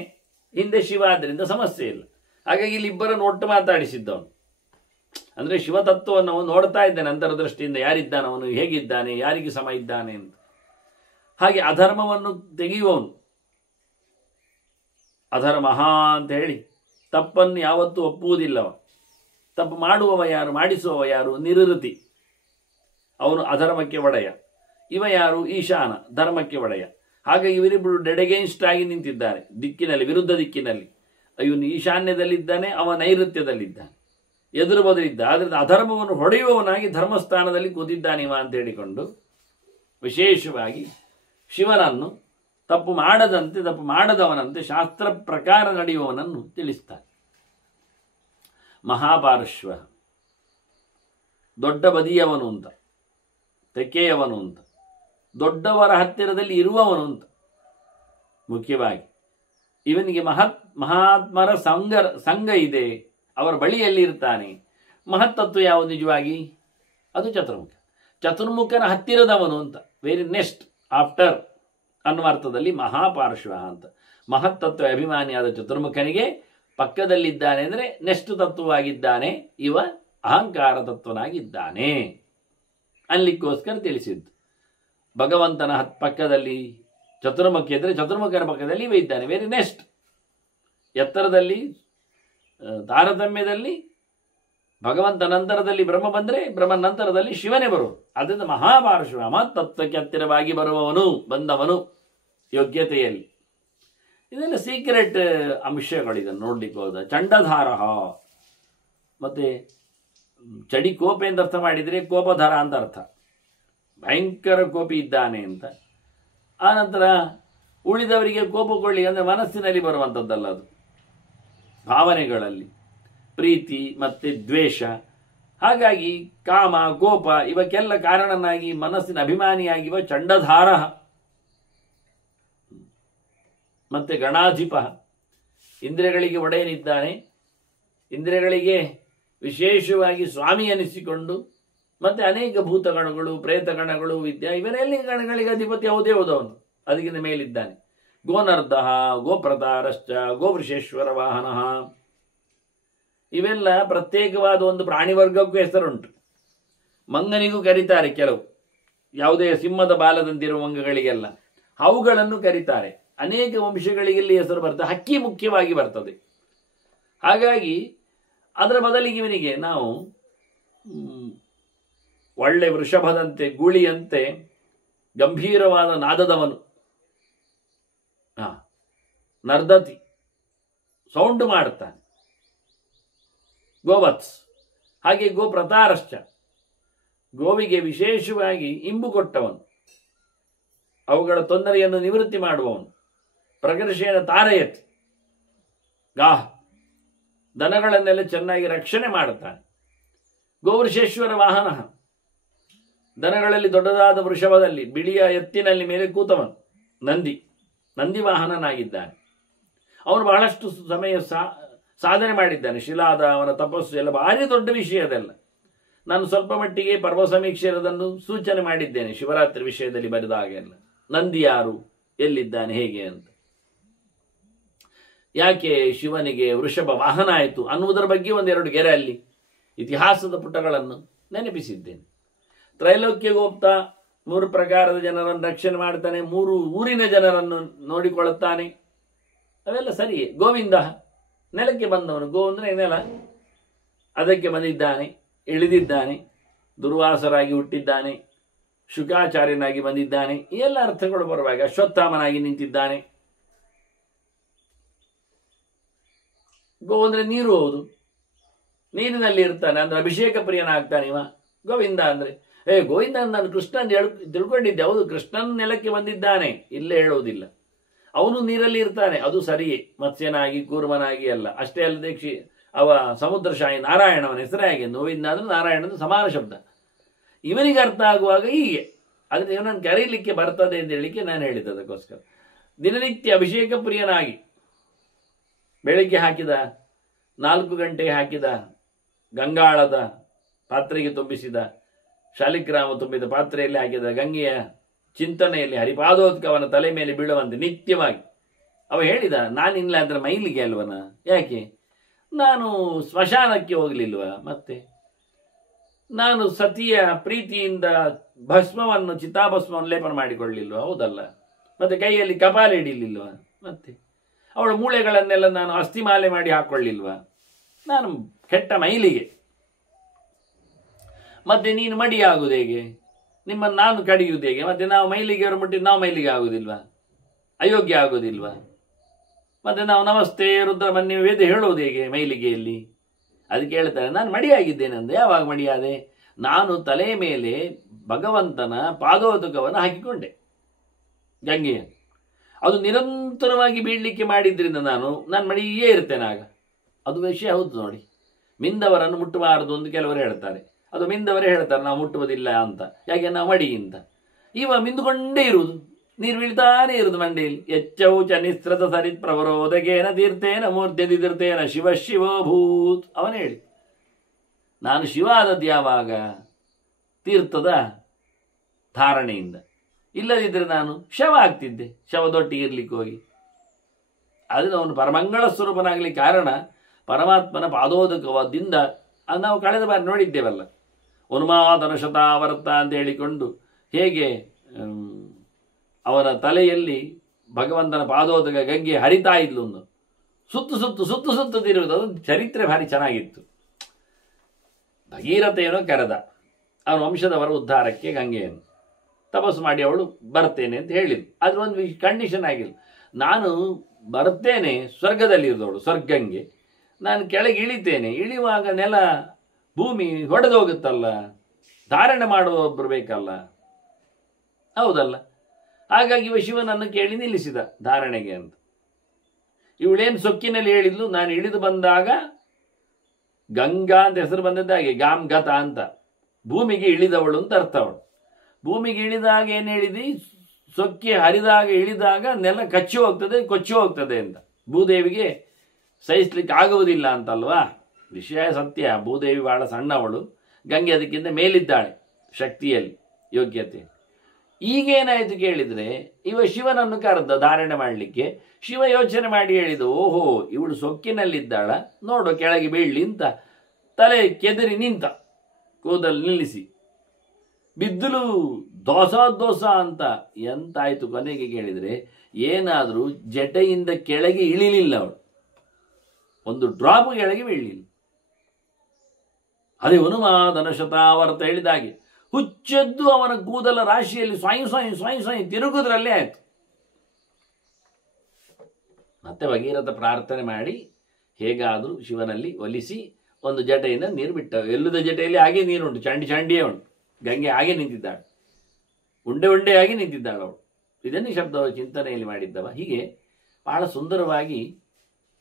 ಹಿಂದೆ ಶಿವ, ಆದ್ರಿಂದ ಸಮಸ್ಯೆ ಇಲ್ಲ. ಹಾಗಾಗಿ ಇಲ್ಲಿ ಇಬ್ಬರನ್ನು ಒಟ್ಟು ಮಾತಾಡಿಸಿದ್ದವನು. ಅಂದರೆ ಶಿವತತ್ವವನ್ನು ಅವನು ನೋಡ್ತಾ ಇದ್ದಾನೆ ಅಂತರ್ದೃಷ್ಟಿಯಿಂದ, ಯಾರಿದ್ದಾನೆ ಅವನು, ಹೇಗಿದ್ದಾನೆ, ಯಾರಿಗೆ ಸಮ ಇದ್ದಾನೆ ಅಂತ. ಹಾಗೆ ಅಧರ್ಮವನ್ನು ತೆಗೆಯುವವನು, ಅಧರ್ಮ ಅಂತ ಹೇಳಿ ತಪ್ಪನ್ನು ಯಾವತ್ತೂ ಒಪ್ಪುವುದಿಲ್ಲವ. ತಪ್ಪು ಮಾಡುವವ ಯಾರು, ಮಾಡಿಸುವವ ಯಾರು? ನಿರೃತಿ, ಅವನು ಅಧರ್ಮಕ್ಕೆ ಒಡೆಯ. ಇವ ಯಾರು? ಈಶಾನ, ಧರ್ಮಕ್ಕೆ ಒಡೆಯ. ಹಾಗೆ ಇವರಿಬ್ಬರು ಡೆಡ್ ಅಗೇನ್ಸ್ಟ್ ಆಗಿ ನಿಂತಿದ್ದಾರೆ, ದಿಕ್ಕಿನಲ್ಲಿ, ವಿರುದ್ಧ ದಿಕ್ಕಿನಲ್ಲಿ. ಇವನು ಈಶಾನ್ಯದಲ್ಲಿದ್ದಾನೆ, ಅವ ನೈಋತ್ಯದಲ್ಲಿದ್ದಾನೆ, ಎದುರು ಬದಲಿದ್ದ. ಆದ್ದರಿಂದ ಅಧರ್ಮವನ್ನು ಹೊಡೆಯುವವನಾಗಿ ಧರ್ಮಸ್ಥಾನದಲ್ಲಿ ಕೂತಿದ್ದಾನಿವ ಅಂತ ಹೇಳಿಕೊಂಡು ವಿಶೇಷವಾಗಿ ಶಿವನನ್ನು ತಪ್ಪು ಮಾಡದಂತೆ, ತಪ್ಪು ಮಾಡದವನಂತೆ ಶಾಸ್ತ್ರ ಪ್ರಕಾರ ನಡೆಯುವವನನ್ನು ತಿಳಿಸ್ತಾನೆ. ಮಹಾಪಾರ್ಶ್ವ, ದೊಡ್ಡ ಬದಿಯವನು ಅಂತ, ತೆಕ್ಕೆಯವನು ಅಂತ, ದೊಡ್ಡವರ ಹತ್ತಿರದಲ್ಲಿ ಇರುವವನು ಅಂತ. ಮುಖ್ಯವಾಗಿ ಇವನಿಗೆ ಮಹಾತ್ಮರ ಸಂಘ ಇದೆ, ಅವರ ಬಳಿಯಲ್ಲಿ ಇರ್ತಾನೆ. ಮಹತ್ತತ್ವ ಯಾವುದು ನಿಜವಾಗಿ? ಅದು ಚತುರ್ಮುಖ. ಚತುರ್ಮುಖನ ಹತ್ತಿರದವನು ಅಂತ, ವೆರಿ ನೆಕ್ಸ್ಟ್ ಆಫ್ಟರ್ ಅನ್ನುವ ಅರ್ಥದಲ್ಲಿ ಮಹಾಪಾರ್ಶ್ವ ಅಂತ. ಮಹತ್ತತ್ವ ಅಭಿಮಾನಿಯಾದ ಚತುರ್ಮುಖನಿಗೆ ಪಕ್ಕದಲ್ಲಿದ್ದಾನೆ ಅಂದರೆ ನೆಕ್ಸ್ಟ್ ತತ್ವವಾಗಿದ್ದಾನೆ. ಇವ ಅಹಂಕಾರ ತತ್ವನಾಗಿದ್ದಾನೆ ಅನ್ಲಿಕ್ಕೋಸ್ಕರ ತಿಳಿಸಿದ್ದು. ಭಗವಂತನ ಪಕ್ಕದಲ್ಲಿ ಚತುರ್ಮುಖಿ ಇದ್ದರೆ ಚತುರ್ಮುಖನ ಪಕ್ಕದಲ್ಲಿ ಇವ ಇದ್ದಾನೆ, ವೆರಿ ನೆಕ್ಸ್ಟ್. ಎತ್ತರದಲ್ಲಿ ತಾರತಮ್ಯದಲ್ಲಿ ಭಗವಂತ ನಂತರದಲ್ಲಿ ಬ್ರಹ್ಮ ಬಂದರೆ ಬ್ರಹ್ಮ ನಂತರದಲ್ಲಿ ಶಿವನೇ ಬರುವುದು. ಅದರಿಂದ ಮಹಾಪಾರ್ಶ್ವ, ಮಹತ್ತತ್ವಕ್ಕೆ ಹತ್ತಿರವಾಗಿ ಬರುವವನು, ಬಂದವನು ಯೋಗ್ಯತೆಯಲ್ಲಿ. ಇದೆಲ್ಲ ಸೀಕ್ರೆಟ್ ಅಂಶಗಳು. ಇದನ್ನು ನೋಡ್ಲಿಕ್ಕೆ ಹೋದ ಚಂಡಧಾರ, ಮತ್ತೆ ಚಡಿ ಕೋಪೆ ಅಂತ ಅರ್ಥ ಮಾಡಿದರೆ ಕೋಪಧಾರ ಅಂತ ಅರ್ಥ, ಭಯಂಕರ ಕೋಪಿ ಇದ್ದಾನೆ ಅಂತ. ಆನಂತರ ಉಳಿದವರಿಗೆ ಕೋಪಗೊಳ್ಳಿ ಅಂದರೆ ಮನಸ್ಸಿನಲ್ಲಿ ಬರುವಂಥದ್ದಲ್ಲ, ಅದು ಭಾವನೆಗಳಲ್ಲಿ ಪ್ರೀತಿ ಮತ್ತು ದ್ವೇಷ. ಹಾಗಾಗಿ ಕಾಮ, ಕೋಪ ಇವಕ್ಕೆಲ್ಲ ಕಾರಣನಾಗಿ ಮನಸ್ಸಿನ ಅಭಿಮಾನಿಯಾಗಿವ ಚಂಡಧಾರ. ಮತ್ತೆ ಗಣಾಧಿಪ, ಇಂದ್ರಿಯಗಳಿಗೆ ಒಡೆಯನಿದ್ದಾನೆ. ಇಂದ್ರಿಯಗಳಿಗೆ ವಿಶೇಷವಾಗಿ ಸ್ವಾಮಿ ಅನಿಸಿಕೊಂಡು, ಮತ್ತೆ ಅನೇಕ ಭೂತಗಣಗಳು, ಪ್ರೇತಗಣಗಳು, ವಿದ್ಯಾ, ಇವರೆಲ್ಲ ಗಣಗಳಿಗೆ ಅಧಿಪತಿ ಯಾವುದೇ ಹೋದವನು, ಅದಕ್ಕಿಂತ ಮೇಲಿದ್ದಾನೆ. ಗೋನರ್ಧ, ಗೋಪ್ರತಾರಶ್ಚ, ಗೋವೃಷೇಶ್ವರ ವಾಹನ, ಇವೆಲ್ಲ ಪ್ರತ್ಯೇಕವಾದ ಒಂದು ಪ್ರಾಣಿ ವರ್ಗಕ್ಕೂ ಹೆಸರುಂಟು. ಮಂಗನಿಗೂ ಕರೀತಾರೆ ಕೆಲವು, ಯಾವುದೇ ಸಿಂಹದ ಬಾಲದಂತಿರುವ ಅಂಗಗಳಿಗೆಲ್ಲ ಅವುಗಳನ್ನು ಕರೀತಾರೆ. ಅನೇಕ ವಂಶಗಳಿಗೆ ಇಲ್ಲಿ ಹೆಸರು ಬರ್ತದೆ. ಹಕ್ಕಿ ಮುಖ್ಯವಾಗಿ ಬರ್ತದೆ. ಹಾಗಾಗಿ ಅದರ ಬದಲಿಗೆ ಇವನಿಗೆ ನಾವು ಒಳ್ಳೆ ವೃಷಭದಂತೆ ಗೂಳಿಯಂತೆ ಗಂಭೀರವಾದ ನಾದದವನು, ನರ್ದತಿ ಸೌಂಡ್ ಮಾಡ್ತಾನೆ, ಗೋವತ್ಸ್, ಹಾಗೆ ಗೋಪ್ರತಾರಶ್ಚ ಗೋವಿಗೆ ವಿಶೇಷವಾಗಿ ಇಂಬು ಕೊಟ್ಟವನು, ಅವುಗಳ ತೊಂದರೆಯನ್ನು ನಿವೃತ್ತಿ ಮಾಡುವವನು, ಪ್ರಕರ್ಷೇನ ತಾರಯತ್ ಗಾಹ ದನಗಳನ್ನೆಲ್ಲ ಚೆನ್ನಾಗಿ ರಕ್ಷಣೆ ಮಾಡುತ್ತಾನೆ. ಗೋವೃಷೇಶ್ವರ ವಾಹನ ದನಗಳಲ್ಲಿ ದೊಡ್ಡದಾದ ವೃಷಭದಲ್ಲಿ ಬಿಳಿಯ ಎತ್ತಿನಲ್ಲಿ ಮೇಲೆ ಕೂತವನು ನಂದಿ ವಾಹನನಾಗಿದ್ದಾನೆ. ಅವನು ಬಹಳಷ್ಟು ಸಮಯ ಸಾಧನೆ ಮಾಡಿದ್ದಾನೆ. ಶಿಲಾದ ಅವನ ತಪಸ್ಸು ಎಲ್ಲ ಭಾರಿ ದೊಡ್ಡ ವಿಷಯ ಅದೆಲ್ಲ. ನಾನು ಸ್ವಲ್ಪ ಮಟ್ಟಿಗೆ ಪರ್ವ ಸಮೀಕ್ಷೆಯದನ್ನು ಸೂಚನೆ ಮಾಡಿದ್ದೇನೆ ಶಿವರಾತ್ರಿ ವಿಷಯದಲ್ಲಿ ಬರೆದಾಗ ಎಲ್ಲ. ನಂದಿ ಯಾರು, ಎಲ್ಲಿದ್ದಾನೆ, ಹೇಗೆ ಅಂತ, ಯಾಕೆ ಶಿವನಿಗೆ ವೃಷಭ ವಾಹನ ಆಯಿತು ಅನ್ನುವುದರ ಬಗ್ಗೆ ಒಂದೆರಡು ಗೆರೆ ಅಲ್ಲಿ ಇತಿಹಾಸದ ಪುಟಗಳನ್ನು ನೆನಪಿಸಿದ್ದೇನೆ. ತ್ರೈಲೋಕ್ಯಗೋಪ್ತ 3 ಪ್ರಕಾರದ ಜನರನ್ನು ರಕ್ಷಣೆ ಮಾಡ್ತಾನೆ, 3 ಊರಿನ ಜನರನ್ನು ನೋಡಿಕೊಳ್ಳುತ್ತಾನೆ, ಅವೆಲ್ಲ ಸರಿಯೇ. ಗೋವಿಂದ ನೆಲಕ್ಕೆ ಬಂದವನು, ಗೋ ಅಂದರೆ ನೆಲ, ಅದಕ್ಕೆ ಬಂದಿದ್ದಾನೆ, ಇಳಿದಿದ್ದಾನೆ, ದುರ್ವಾಸರಾಗಿ ಹುಟ್ಟಿದ್ದಾನೆ, ಶುಕಾಚಾರ್ಯನಾಗಿ ಬಂದಿದ್ದಾನೆ, ಈ ಎಲ್ಲ ಅರ್ಥಗಳು ಬರುವಾಗ ಅಶ್ವತ್ಥಾಮನಾಗಿ ನಿಂತಿದ್ದಾನೆ. ಗೋ ಅಂದರೆ ನೀರು, ಹೌದು, ನೀರಿನಲ್ಲಿ ಇರ್ತಾನೆ, ಅಂದ್ರೆ ಅಭಿಷೇಕ ಪ್ರಿಯನಾಗ್ತಾನೆ ಇವ. ಗೋವಿಂದ ಅಂದರೆ ಗೋವಿಂದ ನಾನು ಕೃಷ್ಣನ್ ತಿಳ್ಕೊಂಡಿದ್ದೆ, ಹೌದು, ಕೃಷ್ಣನ್ ನೆಲಕ್ಕೆ ಬಂದಿದ್ದಾನೆ, ಇಲ್ಲೇ ಹೇಳುವುದಿಲ್ಲ. ಅವನು ನೀರಲ್ಲಿ ಇರ್ತಾನೆ, ಅದು ಸರಿಯೇ, ಮತ್ಸ್ಯನಾಗಿ ಕೂರ್ಮನಾಗಿ ಅಲ್ಲ. ಅಷ್ಟೇ ಅಲ್ಲದೆ ಅವ ಸಮುದ್ರಶಾಹಿ ನಾರಾಯಣವನ ಹೆಸರೇ ಹಾಗೆ. ಗೋವಿಂದ ಅಂದರೆ ನಾರಾಯಣದ ಸಮಾನ ಶಬ್ದ. ಇವನಿಗೆ ಅರ್ಥ ಆಗುವಾಗ ಹೀಗೆ, ಆದರೆ ಇವನನ್ನು ಕರೀಲಿಕ್ಕೆ ಬರ್ತದೆ ಅಂತ ಹೇಳಿಕ್ಕೆ ನಾನು ಹೇಳಿದ್ದೆ. ಅದಕ್ಕೋಸ್ಕರ ದಿನನಿತ್ಯ ಅಭಿಷೇಕ ಪ್ರಿಯನಾಗಿ ಬೆಳಿಗ್ಗೆ ಹಾಕಿದ 4 ಗಂಟೆಗೆ ಹಾಕಿದ ಗಂಗಾಳದ ಪಾತ್ರೆಗೆ ತುಂಬಿಸಿದ, ಶಾಲಿಗ್ರಾಮ ತುಂಬಿದ ಪಾತ್ರೆಯಲ್ಲಿ ಹಾಕಿದ ಗಂಗೆಯ ಚಿಂತನೆಯಲ್ಲಿ ಹರಿಪಾದೋತ್ಕವನ ತಲೆ ಮೇಲೆ ಬೀಳುವಂತೆ ನಿತ್ಯವಾಗಿ ಅವ ಹೇಳಿದ, ನಾನಿಲ್ಲ ಅಂದ್ರೆ ಮೈಲಿಗೆ ಅಲ್ವನ, ಯಾಕೆ ನಾನು ಸ್ಮಶಾನಕ್ಕೆ ಹೋಗಲಿಲ್ವ, ಮತ್ತೆ ನಾನು ಸತಿಯ ಪ್ರೀತಿಯಿಂದ ಭಸ್ಮವನ್ನು ಚಿತಾಭಸ್ಮವನ್ನು ಲೇಪನ ಮಾಡಿಕೊಳ್ಳಲಿಲ್ವ, ಹೌದಲ್ಲ, ಮತ್ತೆ ಕೈಯಲ್ಲಿ ಕಪಾಲ ಹಿಡಿಲಿಲ್ವ, ಮತ್ತೆ ಅವಳ ಮೂಳೆಗಳನ್ನೆಲ್ಲ ನಾನು ಅಸ್ಥಿಮಾಲೆ ಮಾಡಿ ಹಾಕೊಳ್ಳಿಲ್ವ, ನಾನು ಕೆಟ್ಟ ಮೈಲಿಗೆ. ಮತ್ತೆ ನೀನು ಮಡಿಯಾಗುವುದು ಹೇಗೆ, ನಿಮ್ಮನ್ನು ನಾನು ಕಡಿಯುವುದು ಹೇಗೆ, ಮತ್ತೆ ನಾವು ಮೈಲಿಗೆ ಮುಟ್ಟಿದ್ದು ನಾವು ಮೈಲಿಗೆ ಆಗುವುದಿಲ್ವಾ, ಅಯೋಗ್ಯ ಆಗುವುದಿಲ್ವಾ, ಮತ್ತೆ ನಾವು ನಮಸ್ತೆ ರುದ್ರಮನ್ಯ ವೇದ ಹೇಳೋದು ಹೇಗೆ ಮೈಲಿಗೆಯಲ್ಲಿ. ಅದಕ್ಕೆ ಹೇಳ್ತಾರೆ, ನಾನು ಮಡಿಯಾಗಿದ್ದೇನೆ ಅಂದೆ. ಯಾವಾಗ ಮಡಿಯಾದೆ, ನಾನು ತಲೆ ಮೇಲೆ ಭಗವಂತನ ಪಾದೋದಕವನ್ನು ಹಾಕಿಕೊಂಡೆ, ಗಂಗೆಯನ್ನು. ಅದು ನಿರಂತರವಾಗಿ ಬೀಳಲಿಕ್ಕೆ ಮಾಡಿದ್ರಿಂದ ನಾನು ಮಡಿಯೇ ಇರ್ತೇನೆ ಆಗ. ಅದು ವಿಷಯ ಹೌದು ನೋಡಿ. ಮಿಂದವರನ್ನು ಮುಟ್ಟಬಾರದು ಅಂತ ಕೆಲವರು ಹೇಳ್ತಾರೆ, ಅದು ಮಿಂದವರೇ ಹೇಳ್ತಾರೆ ನಾವು ಮುಟ್ಟುವುದಿಲ್ಲ ಅಂತ, ಯಾಕೆ ನಾವು ಮಡಿಯಿಂದ. ಇವ ಮಿಂದುಕೊಂಡೇ ಇರುವುದು, ನೀರು ಬೀಳ್ತಾನೆ ಇರುವುದು ಮಂಡೆಯಲ್ಲಿ. ಎಚ್ಚೌಚ ನಿಸ್ರತ ಸರಿತ್ ಪ್ರವರೋದಕೇನ ತೀರ್ಥೇನ ಮೂರ್ತಿರ್ತೀರ್ಥೇನ ಶಿವ ಶಿವಭೂತ್. ಅವನು ಹೇಳಿ, ನಾನು ಶಿವ ಆದದ್ದು ಯಾವಾಗ, ತೀರ್ಥದ ಧಾರಣೆಯಿಂದ. ಇಲ್ಲದಿದ್ದರೆ ನಾನು ಶವ ಆಗ್ತಿದ್ದೆ, ಶವದೊಟ್ಟಿಗೆ ಇರ್ಲಿಕ್ಕೆ ಹೋಗಿ. ಆದರೆ ಅವನು ಪರಮಂಗಳ ಸ್ವರೂಪನಾಗಲಿಕ್ಕೆ ಕಾರಣ ಪರಮಾತ್ಮನ ಪಾದೋದಕವಾದಿಂದ. ಅದು ನಾವು ಕಳೆದ ಬಾರಿ ನೋಡಿದ್ದೇವಲ್ಲ, ಉನ್ಮಾದನ ಶತಾವರ್ತ ಅಂತ ಹೇಳಿಕೊಂಡು ಹೇಗೆ ಅವನ ತಲೆಯಲ್ಲಿ ಭಗವಂತನ ಪಾದೋದಕ ಗಂಗೆ ಹರಿತಾ ಇದ್ಲು. ಒಂದು ಸುತ್ತು ಸುತ್ತು ಸುತ್ತು ಸುತ್ತು ತಿರುವುದು, ಅದು ಚರಿತ್ರೆ ಭಾರಿ ಚೆನ್ನಾಗಿತ್ತು. ಭಗೀರಥೆಯನ್ನು ಕರೆದ ಅವನ ವಂಶದವರ ಉದ್ಧಾರಕ್ಕೆ ಗಂಗೆಯನ್ನು. ತಪಸ್ಸು ಮಾಡಿ ಅವಳು ಬರ್ತೇನೆ ಅಂತ ಹೇಳಿದ್ಲು. ಆದ್ರೆ ಒಂದು ಕಂಡೀಷನ್ ಆಗಿಲ್ಲ, ನಾನು ಬರ್ತೇನೆ, ಸ್ವರ್ಗದಲ್ಲಿ ಇರೋದವಳು ಸ್ವರ್ಗಂಗೆ, ನಾನು ಕೆಳಗೆ ಇಳಿತೇನೆ, ಇಳಿಯುವಾಗ ನೆಲ ಭೂಮಿ ಹೊಡೆದೋಗುತ್ತಲ್ಲ, ಧಾರಣೆ ಮಾಡುವೊಬ್ಬರು ಬೇಕಲ್ಲ, ಹೌದಲ್ಲ. ಹಾಗಾಗಿ ಇವ ಶಿವನನ್ನು ಕೇಳಿ ನಿಲ್ಲಿಸಿದ ಧಾರಣೆಗೆ ಅಂತ. ಇವಳೇನು ಸೊಕ್ಕಿನಲ್ಲಿ ಹೇಳಿದ್ಲು, ನಾನು ಇಳಿದು ಬಂದಾಗ ಗಂಗಾ ಅಂತ ಹೆಸರು ಬಂದದ್ದಾಗೆ, ಗಾಮ್ ಗತ ಅಂತ, ಭೂಮಿಗೆ ಇಳಿದವಳು ಅಂತ ಅರ್ಥ. ಅವಳು ಭೂಮಿಗೆ ಇಳಿದಾಗ ಏನು ಹೇಳಿದಿ, ಸೊಕ್ಕಿ ಹರಿದಾಗ ಇಳಿದಾಗ ನೆಲ ಕಚ್ಚಿ ಹೋಗ್ತದೆ, ಕೊಚ್ಚಿ ಹೋಗ್ತದೆ ಅಂತ. ಭೂದೇವಿಗೆ ಸಹಿಸ್ಲಿಕ್ಕೆ ಆಗುವುದಿಲ್ಲ ಅಂತಲ್ವಾ, ವಿಷಯ ಸತ್ಯ. ಭೂದೇವಿ ಬಹಳ ಸಣ್ಣವಳು, ಗಂಗೆ ಅದಕ್ಕಿಂತ ಮೇಲಿದ್ದಾಳೆ ಶಕ್ತಿಯಲ್ಲಿ, ಯೋಗ್ಯತೆ. ಈಗೇನಾಯಿತು ಕೇಳಿದರೆ, ಇವ ಶಿವನನ್ನು ಕರೆದ ಧಾರಣೆ ಮಾಡಲಿಕ್ಕೆ. ಶಿವ ಯೋಚನೆ ಮಾಡಿ ಹೇಳಿದ, ಓಹೋ ಇವಳು ಸೊಕ್ಕಿನಲ್ಲಿದ್ದಾಳ, ನೋಡು ಕೆಳಗೆ ಬೀಳಲಿ ಅಂತ ತಲೆ ಕೆದರಿ ನಿಂತ, ಕೂದಲು ನಿಲ್ಲಿಸಿ. ಬಿದ್ದಲು ದೋಸ ದೋಸ ಅಂತ. ಎಂತಾಯ್ತು ಕೊನೆಗೆ ಕೇಳಿದರೆ, ಏನಾದರೂ ಜಟೆಯಿಂದ ಕೆಳಗೆ ಇಳಿಲಿಲ್ಲ ಅವಳು, ಒಂದು ಡ್ರಾಪ್ ಕೆಳಗೆ ಬೀಳಲಿಲ್ಲ. ಅದೇ ಉನ್ಮಾದನ ಶತಾವರ್ತ ಹೇಳಿದಾಗೆ ಹುಚ್ಚೆದ್ದು ಅವನ ಕೂದಲ ರಾಶಿಯಲ್ಲಿ ಸ್ವಾಯಿ ಸ್ವಾಯಿ ಸ್ವಾಯಿ ಸ್ವಾಯಿ ತಿರುಗುದ್ರಲ್ಲೇ ಆಯ್ತು. ಮತ್ತೆ ಭಗೀರಥ ಪ್ರಾರ್ಥನೆ ಮಾಡಿ ಹೇಗಾದರೂ ಶಿವನಲ್ಲಿ ಒಲಿಸಿ ಒಂದು ಜಟೆಯಿಂದ ನೀರು ಬಿಟ್ಟ. ಎಲ್ಲದ ಜಟೆಯಲ್ಲಿ ಹಾಗೆ ನೀರುಂಟು, ಚಂಡಿ ಚಂಡಿಯೇ ಉಂಟು. ಗಂಗೆ ಹಾಗೆ ನಿಂತಿದ್ದಾಳೆ, ಉಂಡೆ ಉಂಡೆಯಾಗಿ ನಿಂತಿದ್ದಾಳೆ ಅವಳು. ಇದನ್ನೇ ಶಬ್ದ ಚಿಂತನೆಯಲ್ಲಿ ಮಾಡಿದ್ದವ. ಹೀಗೆ ಬಹಳ ಸುಂದರವಾಗಿ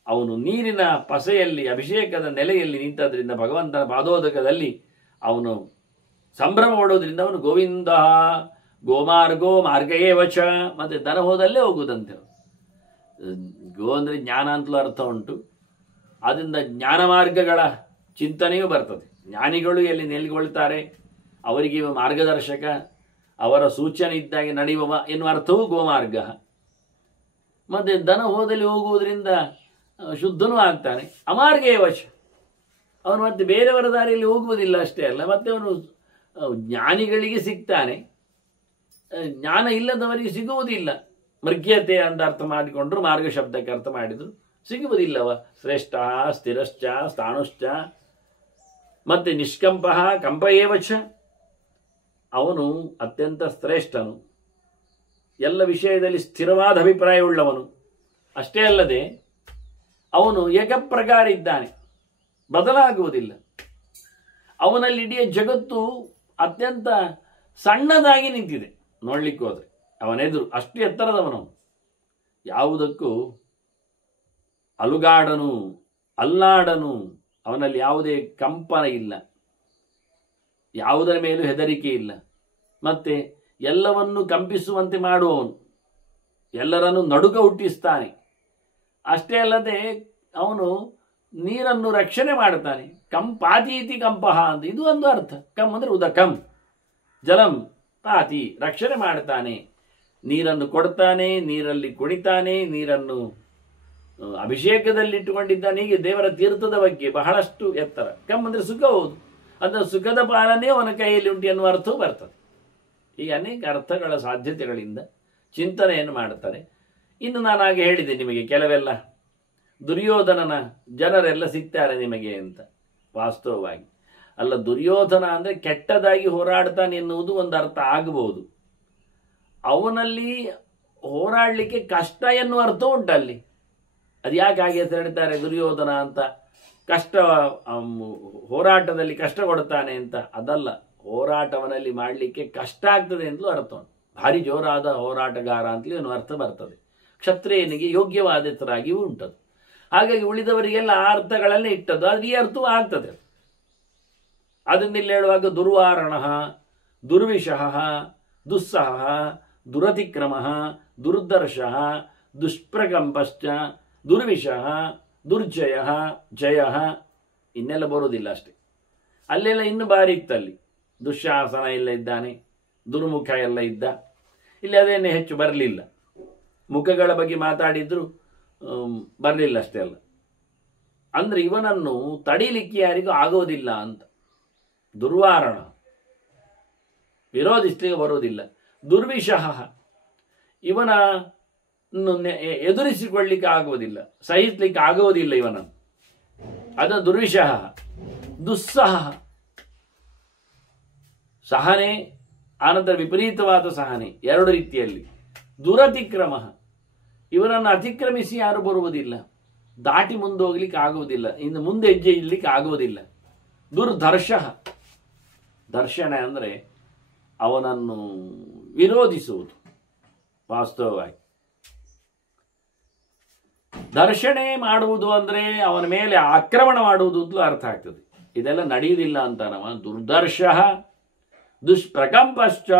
ಅವನು ನೀರಿನ ಪಸೆಯಲ್ಲಿ ಅಭಿಷೇಕದ ನೆಲೆಯಲ್ಲಿ ನಿಂತದ್ರಿಂದ, ಭಗವಂತನ ಪಾದೋದಕದಲ್ಲಿ ಅವನು ಸಂಭ್ರಮ ಪಡೋದ್ರಿಂದ ಅವನು ಗೋವಿಂದ ಗೋಮಾರ್ಗೋ ಮಾರ್ಗಯೇ ವಚ. ಮತ್ತೆ ದನ ಹೋದಲ್ಲೇ ಹೋಗುವುದಂತೆ. ಗೋ ಅಂದರೆ ಜ್ಞಾನ ಅಂತಲೂ ಅರ್ಥ ಉಂಟು. ಆದ್ದರಿಂದ ಜ್ಞಾನ ಮಾರ್ಗಗಳ ಚಿಂತನೆಯೂ ಬರ್ತದೆ. ಜ್ಞಾನಿಗಳು ಎಲ್ಲಿ ನೆಲೆಗೊಳ್ತಾರೆ ಅವರಿಗೆ ಮಾರ್ಗದರ್ಶಕ, ಅವರ ಸೂಚನೆ ಇದ್ದಾಗೆ ನಡೆಯುವ ಎನ್ನುವ ಅರ್ಥವೂ ಗೋಮಾರ್ಗ. ಮತ್ತೆ ದನ ಹೋದಲ್ಲಿ ಹೋಗುವುದರಿಂದ ಶುದ್ಧನೂ ಆಗ್ತಾನೆ. ಅಮಾರ್ಗೇ ವಶ, ಅವನು ಮತ್ತೆ ಬೇರೆಯವರ ದಾರಿಯಲ್ಲಿ ಹೋಗುವುದಿಲ್ಲ. ಅಷ್ಟೇ ಅಲ್ಲ, ಮತ್ತೆ ಅವನು ಜ್ಞಾನಿಗಳಿಗೆ ಸಿಗ್ತಾನೆ, ಜ್ಞಾನ ಇಲ್ಲದವರಿಗೆ ಸಿಗುವುದಿಲ್ಲ. ಮೃಗ್ಯತೆ ಅಂತ ಅರ್ಥ ಮಾಡಿಕೊಂಡ್ರು, ಮಾರ್ಗ ಶಬ್ದಕ್ಕೆ ಅರ್ಥ ಮಾಡಿದ್ರು ಸಿಗುವುದಿಲ್ಲವ. ಶ್ರೇಷ್ಠ ಸ್ಥಿರಶ್ಚ ಸ್ಥಾಣುಶ್ಚ ಮತ್ತೆ ನಿಷ್ಕಂಪ ಕಂಪಯೇವಚ. ಅವನು ಅತ್ಯಂತ ಶ್ರೇಷ್ಠನು, ಎಲ್ಲ ವಿಷಯದಲ್ಲಿ ಸ್ಥಿರವಾದ ಅಭಿಪ್ರಾಯವುಳ್ಳವನು. ಅಷ್ಟೇ ಅಲ್ಲದೆ ಅವನು ಏಕಪ್ರಕಾರ ಇದ್ದಾನೆ, ಬದಲಾಗುವುದಿಲ್ಲ. ಅವನಲ್ಲಿ ಇಡೀ ಜಗತ್ತು ಅತ್ಯಂತ ಸಣ್ಣದಾಗಿ ನಿಂತಿದೆ ನೋಡ್ಲಿಕ್ಕೆ ಹೋದರೆ. ಅವನೆದುರು ಅಷ್ಟು ಎತ್ತರದವನು, ಯಾವುದಕ್ಕೂ ಅಲುಗಾಡನು ಅಲ್ಲಾಡನು. ಅವನಲ್ಲಿ ಯಾವುದೇ ಕಂಪನ ಇಲ್ಲ, ಯಾವುದರ ಮೇಲೂ ಹೆದರಿಕೆ ಇಲ್ಲ. ಮತ್ತೆ ಎಲ್ಲವನ್ನು ಕಂಪಿಸುವಂತೆ ಮಾಡುವವನು, ಎಲ್ಲರನ್ನು ನಡುಕ ಹುಟ್ಟಿಸ್ತಾನೆ. ಅಷ್ಟೇ ಅಲ್ಲದೆ ಅವನು ನೀರನ್ನು ರಕ್ಷಣೆ ಮಾಡ್ತಾನೆ. ಪಾತೀತಿ ಕಂಪಃ ಅಂತ ಇದು ಒಂದು ಅರ್ಥ. ಕಂ ಅಂದರೆ ಉದಕಂ, ಜಲಂ ಪಾತಿ, ರಕ್ಷಣೆ ಮಾಡ್ತಾನೆ. ನೀರನ್ನು ಕೊಡ್ತಾನೆ, ನೀರಲ್ಲಿ ಕುಣಿತಾನೆ, ನೀರನ್ನು ಅಭಿಷೇಕದಲ್ಲಿಟ್ಟುಕೊಂಡಿದ್ದಾನೆ. ಹೀಗೆ ದೇವರ ತೀರ್ಥದ ಬಗ್ಗೆ ಬಹಳಷ್ಟು ಎತ್ತರ. ಕಂ ಅಂದರೆ ಸುಖ, ಹೌದು, ಅದರ ಸುಖದ ಪಾಲನೆ ಅವನ ಕೈಯಲ್ಲಿ ಉಂಟು ಎನ್ನುವ ಅರ್ಥವೂ ಬರ್ತದೆ. ಹೀಗೆ ಅನೇಕ ಅರ್ಥಗಳ ಸಾಧ್ಯತೆಗಳಿಂದ ಚಿಂತನೆಯನ್ನು ಮಾಡುತ್ತಾರೆ. ಇನ್ನು ನಾನು ಹಾಗೆ ಹೇಳಿದೆ ನಿಮಗೆ, ಕೆಲವೆಲ್ಲ ದುರ್ಯೋಧನನ ಜನರೆಲ್ಲ ಸಿಗ್ತಾರೆ ನಿಮಗೆ ಅಂತ. ವಾಸ್ತವವಾಗಿ ಅಲ್ಲ, ದುರ್ಯೋಧನ ಅಂದರೆ ಕೆಟ್ಟದಾಗಿ ಹೋರಾಡ್ತಾನೆ ಎನ್ನುವುದು ಒಂದು ಅರ್ಥ ಆಗಬಹುದು. ಅವನಲ್ಲಿ ಹೋರಾಡಲಿಕ್ಕೆ ಕಷ್ಟ ಎನ್ನುವ ಅರ್ಥ ಉಂಟು ಅಲ್ಲಿ. ಅದು ಯಾಕೆ ಹಾಗೆ ಹೇಳ್ತಾರೆ ದುರ್ಯೋಧನ ಅಂತ, ಕಷ್ಟ ಹೋರಾಟದಲ್ಲಿ ಕಷ್ಟ ಕೊಡ್ತಾನೆ ಅಂತ? ಅದಲ್ಲ, ಹೋರಾಟವನಲ್ಲಿ ಮಾಡಲಿಕ್ಕೆ ಕಷ್ಟ ಆಗ್ತದೆ ಅಂತಲೂ ಅರ್ಥ ಉಂಟು. ಭಾರಿ ಜೋರಾದ ಹೋರಾಟಗಾರ ಅಂತಲೂ ಏನು ಅರ್ಥ ಬರ್ತದೆ. ಕ್ಷತ್ರಿಯನಿಗೆ ಯೋಗ್ಯವಾದಿತರಾಗಿಯೂ ಉಂಟದು. ಹಾಗಾಗಿ ಉಳಿದವರಿಗೆಲ್ಲ ಆ ಅರ್ಥಗಳನ್ನೇ ಇಟ್ಟದ್ದು. ಅದು ಈ ಅರ್ಥವೂ ಆಗ್ತದೆ. ಅದನ್ನ ಇಲ್ಲಿ ಹೇಳುವಾಗ ದುರ್ವಾರಣ, ದುರ್ವಿಷಃ, ದುಸ್ಸಹ, ದುರತಿಕ್ರಮ, ದುರ್ದರ್ಶ, ದುಷ್ಪ್ರಕಂಪಶ್ಚ, ದುರ್ವಿಷಃ, ದುರ್ಜಯ, ಜಯ, ಇನ್ನೆಲ್ಲ ಬರುವುದಿಲ್ಲ ಅಷ್ಟೇ. ಅಲ್ಲೆಲ್ಲ ಇನ್ನು ಬಾರಿ ಇತ್ತಲ್ಲಿ. ದುಶ್ಯಾಸನ ಎಲ್ಲ ಇದ್ದಾನೆ, ದುರ್ಮುಖ ಎಲ್ಲ ಇದ್ದ. ಇಲ್ಲಿ ಅದೇನೇ ಹೆಚ್ಚು ಬರಲಿಲ್ಲ. ಮುಖಗಳ ಬಗ್ಗೆ ಮಾತಾಡಿದ್ರು ಬರಲಿಲ್ಲ ಅಷ್ಟೇ ಅಲ್ಲ. ಅಂದರೆ ಇವನನ್ನು ತಡೀಲಿಕ್ಕೆ ಯಾರಿಗೂ ಆಗೋದಿಲ್ಲ ಅಂತ. ದುರ್ವಾರಣ, ವಿರೋಧಿಸ್ಲಿಕ್ಕೆ ಬರೋದಿಲ್ಲ. ದುರ್ವಿಷಃ, ಇವನನ್ನು ಎದುರಿಸಿಕೊಳ್ಳಿಕ್ಕೆ ಆಗುವುದಿಲ್ಲ, ಸಹಿಸಲಿಕ್ಕೆ ಆಗುವುದಿಲ್ಲ ಇವನನ್ನು. ಅದು ದುರ್ವಿಷಃ. ದುಸ್ಸಹ, ಸಹನೆ, ಆನಂತರ ವಿಪರೀತವಾದ ಸಹನೆ, ಎರಡು ರೀತಿಯಲ್ಲಿ. ದುರತಿಕ್ರಮ, ಇವನನ್ನು ಅತಿಕ್ರಮಿಸಿ ಯಾರು ಬರುವುದಿಲ್ಲ, ದಾಟಿ ಮುಂದೆ ಹೋಗ್ಲಿಕ್ಕೆ ಆಗುವುದಿಲ್ಲ, ಇನ್ನು ಮುಂದೆ ಹೆಜ್ಜೆ ಇಡ್ಲಿಕ್ಕೆ ಆಗುವುದಿಲ್ಲ. ದುರ್ದರ್ಶ, ದರ್ಶನ ಅಂದರೆ ಅವನನ್ನು ವಿರೋಧಿಸುವುದು. ವಾಸ್ತವವಾಗಿ ದರ್ಶನೆ ಮಾಡುವುದು ಅಂದರೆ ಅವನ ಮೇಲೆ ಆಕ್ರಮಣ ಮಾಡುವುದು ಅಂತಲೂ ಅರ್ಥ ಆಗ್ತದೆ. ಇದೆಲ್ಲ ನಡೆಯುವುದಿಲ್ಲ ಅಂತ ನಾವು. ದುರ್ದರ್ಶ, ದುಷ್ಪ್ರಕಂಪಶ್ಚ,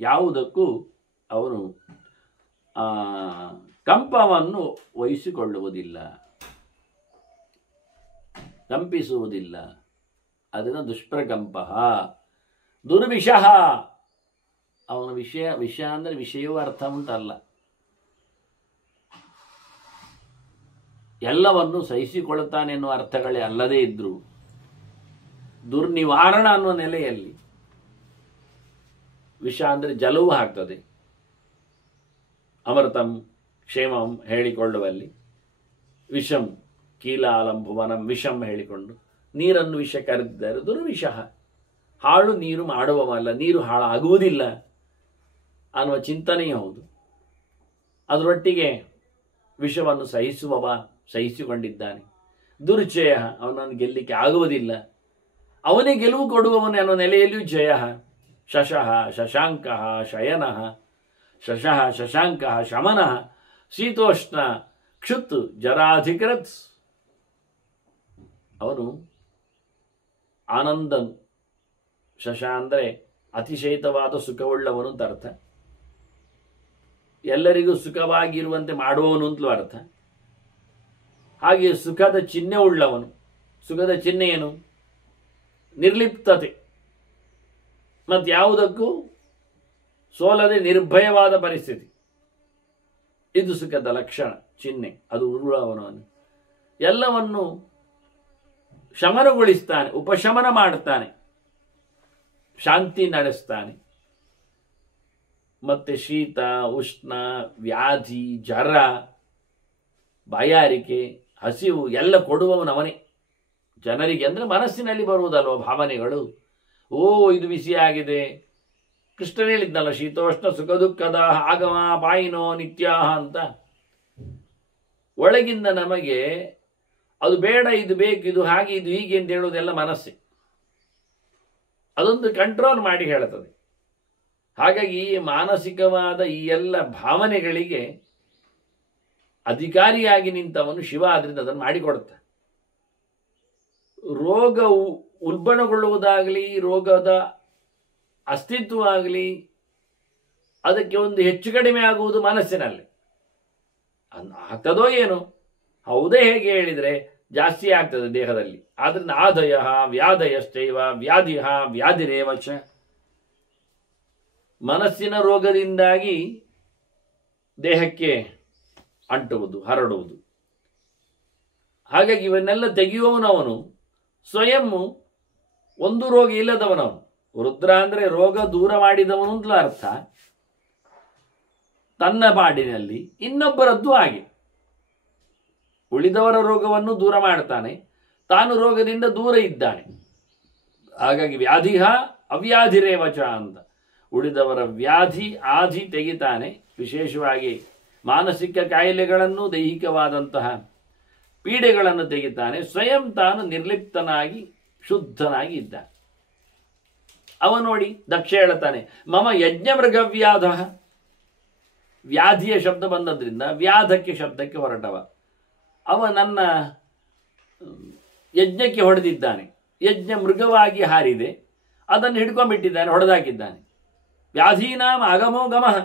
ಯಾವುದಕ್ಕೂ ಅವನು ಕಂಪವನ್ನು ವಹಿಸಿಕೊಳ್ಳುವುದಿಲ್ಲ, ಕಂಪಿಸುವುದಿಲ್ಲ. ಅದನ್ನು ದುಷ್ಪ್ರಕಂಪ. ದುರ್ವಿಷಃ, ಅವನ ವಿಷ ಅಂದರೆ ವಿಷಯವೂ ಅರ್ಥ ಉಂಟಲ್ಲ, ಎಲ್ಲವನ್ನು ಸಹಿಸಿಕೊಳ್ಳುತ್ತಾನೆ ಎನ್ನುವ ಅರ್ಥಗಳೇ ಅಲ್ಲದೇ ಇದ್ದರೂ ದುರ್ನಿವಾರಣ ಅನ್ನುವ ನೆಲೆಯಲ್ಲಿ ವಿಷ ಅಂದರೆ ಜಲವೂ ಹಾಕ್ತದೆ. ಅಮೃತಂ ಕ್ಷೇಮಂ ಹೇಳಿಕೊಳ್ಳುವಲ್ಲಿ ವಿಷಂ ಕೀಲಾಲಂಭುವನಂ ವಿಷಂ ಹೇಳಿಕೊಂಡು ನೀರನ್ನು ವಿಷ ಕರೆದಿದ್ದಾರೆ. ದುರ್ವಿಷ, ಹಾಳು ನೀರು ಮಾಡುವವಲ್ಲ, ನೀರು ಹಾಳಾಗುವುದಿಲ್ಲ ಅನ್ನುವ ಚಿಂತನೆಯೂ ಹೌದು. ಅದರೊಟ್ಟಿಗೆ ವಿಷವನ್ನು ಸಹಿಸುವವ ಸಹಿಸಿಕೊಂಡಿದ್ದಾನೆ. ದುರ್ಜಯ, ಅವನನ್ನು ಗೆಲ್ಲಿಕ್ಕೆ ಆಗುವುದಿಲ್ಲ, ಅವನೇ ಗೆಲುವು ಕೊಡುವವನು ಅನ್ನೋ ನೆಲೆಯಲ್ಲಿಯೂ ಜಯ. ಶಶಃ ಶಶಾಂಕ ಶಯನ, ಶಶಃ ಶಶಾಂಕ ಶಮನ, ಶೀತೋಷ್ಣ ಕ್ಷುತ್ ಜರಾಧಿಕೃತ್. ಅವನು ಆನಂದನು. ಶಶ ಅಂದರೆ ಅತಿಶಯಿತವಾದ ಸುಖವುಳ್ಳವನು ಅಂತ ಅರ್ಥ. ಎಲ್ಲರಿಗೂ ಸುಖವಾಗಿರುವಂತೆ ಮಾಡುವವನು ಅಂತಲೂ ಅರ್ಥ. ಹಾಗೆ ಸುಖದ ಚಿಹ್ನೆ ಉಳ್ಳವನು. ಸುಖದ ಚಿಹ್ನೆ ಏನು? ನಿರ್ಲಿಪ್ತತೆ, ಮತ್ತು ಯಾವುದಕ್ಕೂ ಸೋಲದೆ ನಿರ್ಭಯವಾದ ಪರಿಸ್ಥಿತಿ. ಇದು ಸುಖದ ಲಕ್ಷಣ, ಚಿಹ್ನೆ. ಅದು ಉಳ್ಳವನು. ಎಲ್ಲವನ್ನು ಶಮನಗೊಳಿಸ್ತಾನೆ, ಉಪಶಮನ ಮಾಡುತ್ತಾನೆ, ಶಾಂತಿ ನಡೆಸ್ತಾನೆ. ಮತ್ತೆ ಶೀತ, ಉಷ್ಣ, ವ್ಯಾಧಿ, ಜರ, ಬಾಯಾರಿಕೆ, ಹಸಿವು ಎಲ್ಲ ಕೊಡುವವನವನೇ ಜನರಿಗೆ. ಅಂದರೆ ಮನಸ್ಸಿನಲ್ಲಿ ಬರುವುದಲ್ವ ಭಾವನೆಗಳು. ಓ ಇದು ಬಿಸಿಯಾಗಿದೆ, ಕೃಷ್ಣ ಹೇಳಿದ್ನಲ್ಲ, ಶೀತೋಷ್ಣ ಸುಖ ದುಃಖದ ಆಗಮ ಪಾಯಿನೋ ನಿತ್ಯಾಹ ಅಂತ. ಒಳಗಿಂದ ನಮಗೆ ಅದು ಬೇಡ, ಇದು ಬೇಕು, ಇದು ಹಾಗೆ, ಇದು ಹೀಗೆ ಅಂತ ಹೇಳುವುದೆಲ್ಲ ಮನಸ್ಸೆ. ಅದೊಂದು ಕಂಟ್ರೋಲ್ ಮಾಡಿ ಹೇಳುತ್ತದೆ. ಹಾಗಾಗಿ ಈ ಮಾನಸಿಕವಾದ ಈ ಎಲ್ಲ ಭಾವನೆಗಳಿಗೆ ಅಧಿಕಾರಿಯಾಗಿ ನಿಂತವನು ಶಿವ. ಆದ್ರಿಂದ ಅದನ್ನು ಮಾಡಿಕೊಡುತ್ತೆ. ರೋಗ ಉಲ್ಬಣಗೊಳ್ಳುವುದಾಗಲಿ, ರೋಗದ ಅಸ್ತಿತ್ವ ಆಗಲಿ, ಅದಕ್ಕೆ ಒಂದು ಹೆಚ್ಚು ಕಡಿಮೆ ಆಗುವುದು ಮನಸ್ಸಿನಲ್ಲಿ. ಆಗ್ತದೋ ಏನು? ಹೌದೇ ಹೇಗೆ ಹೇಳಿದರೆ ಜಾಸ್ತಿ ಆಗ್ತದೆ ದೇಹದಲ್ಲಿ. ಆದ್ರಿಂದ ಆದಯ ವ್ಯಾಧಯಶ್ಚೈವ ವ್ಯಾಧಿಹ ವ್ಯಾಧಿರೇವಚ. ಮನಸ್ಸಿನ ರೋಗದಿಂದಾಗಿ ದೇಹಕ್ಕೆ ಅಂಟುವುದು, ಹರಡುವುದು. ಹಾಗಾಗಿ ಇವನ್ನೆಲ್ಲ ತೆಗೆಯುವವನವನು ಸ್ವಯಂ ಒಂದು ರೋಗ ಇಲ್ಲದವನವನು. ರುದ್ರ ಅಂದರೆ ರೋಗ ದೂರ ಮಾಡಿದವನು ಅಂತಲೂ ಅರ್ಥ. ತನ್ನ ಪಾಡಿನಲ್ಲಿ ಇನ್ನೊಬ್ಬರದ್ದು ಹಾಗೆ ಉಳಿದವರ ರೋಗವನ್ನು ದೂರ ಮಾಡ್ತಾನೆ, ತಾನು ರೋಗದಿಂದ ದೂರ ಇದ್ದಾನೆ. ಹಾಗಾಗಿ ವ್ಯಾಧಿಹ ಅವ್ಯಾಧಿರೇವಚ ಅಂತ ಉಳಿದವರ ವ್ಯಾಧಿ ಆಧಿ ತೆಗಿತಾನೆ. ವಿಶೇಷವಾಗಿ ಮಾನಸಿಕ ಕಾಯಿಲೆಗಳನ್ನು, ದೈಹಿಕವಾದಂತಹ ಪೀಡೆಗಳನ್ನು ತೆಗಿತಾನೆ. ಸ್ವಯಂ ತಾನು ನಿರ್ಲಿಪ್ತನಾಗಿ ಶುದ್ಧನಾಗಿ ಇದ್ದಾನೆ. ಅವ ನೋಡಿ ದಕ್ಷ ಹೇಳ್ತಾನೆ, ಮಮ ಯಜ್ಞ ಮೃಗವ್ಯಾಧ. ವ್ಯಾಧಿಯ ಶಬ್ದ ಬಂದದ್ರಿಂದ ವ್ಯಾಧಕ್ಕೆ ಶಬ್ದಕ್ಕೆ ಹೊರಟವ. ಅವ ನನ್ನ ಯಜ್ಞಕ್ಕೆ ಹೊಡೆದಿದ್ದಾನೆ. ಯಜ್ಞ ಮೃಗವಾಗಿ ಹಾರಿದೆ, ಅದನ್ನು ಹಿಡ್ಕೊಂಡ್ಬಿಟ್ಟಿದ್ದಾನೆ, ಹೊಡೆದಾಕಿದ್ದಾನೆ. ವ್ಯಾಧೀನಾಂ ಆಗಮೋ ಗಮಃ.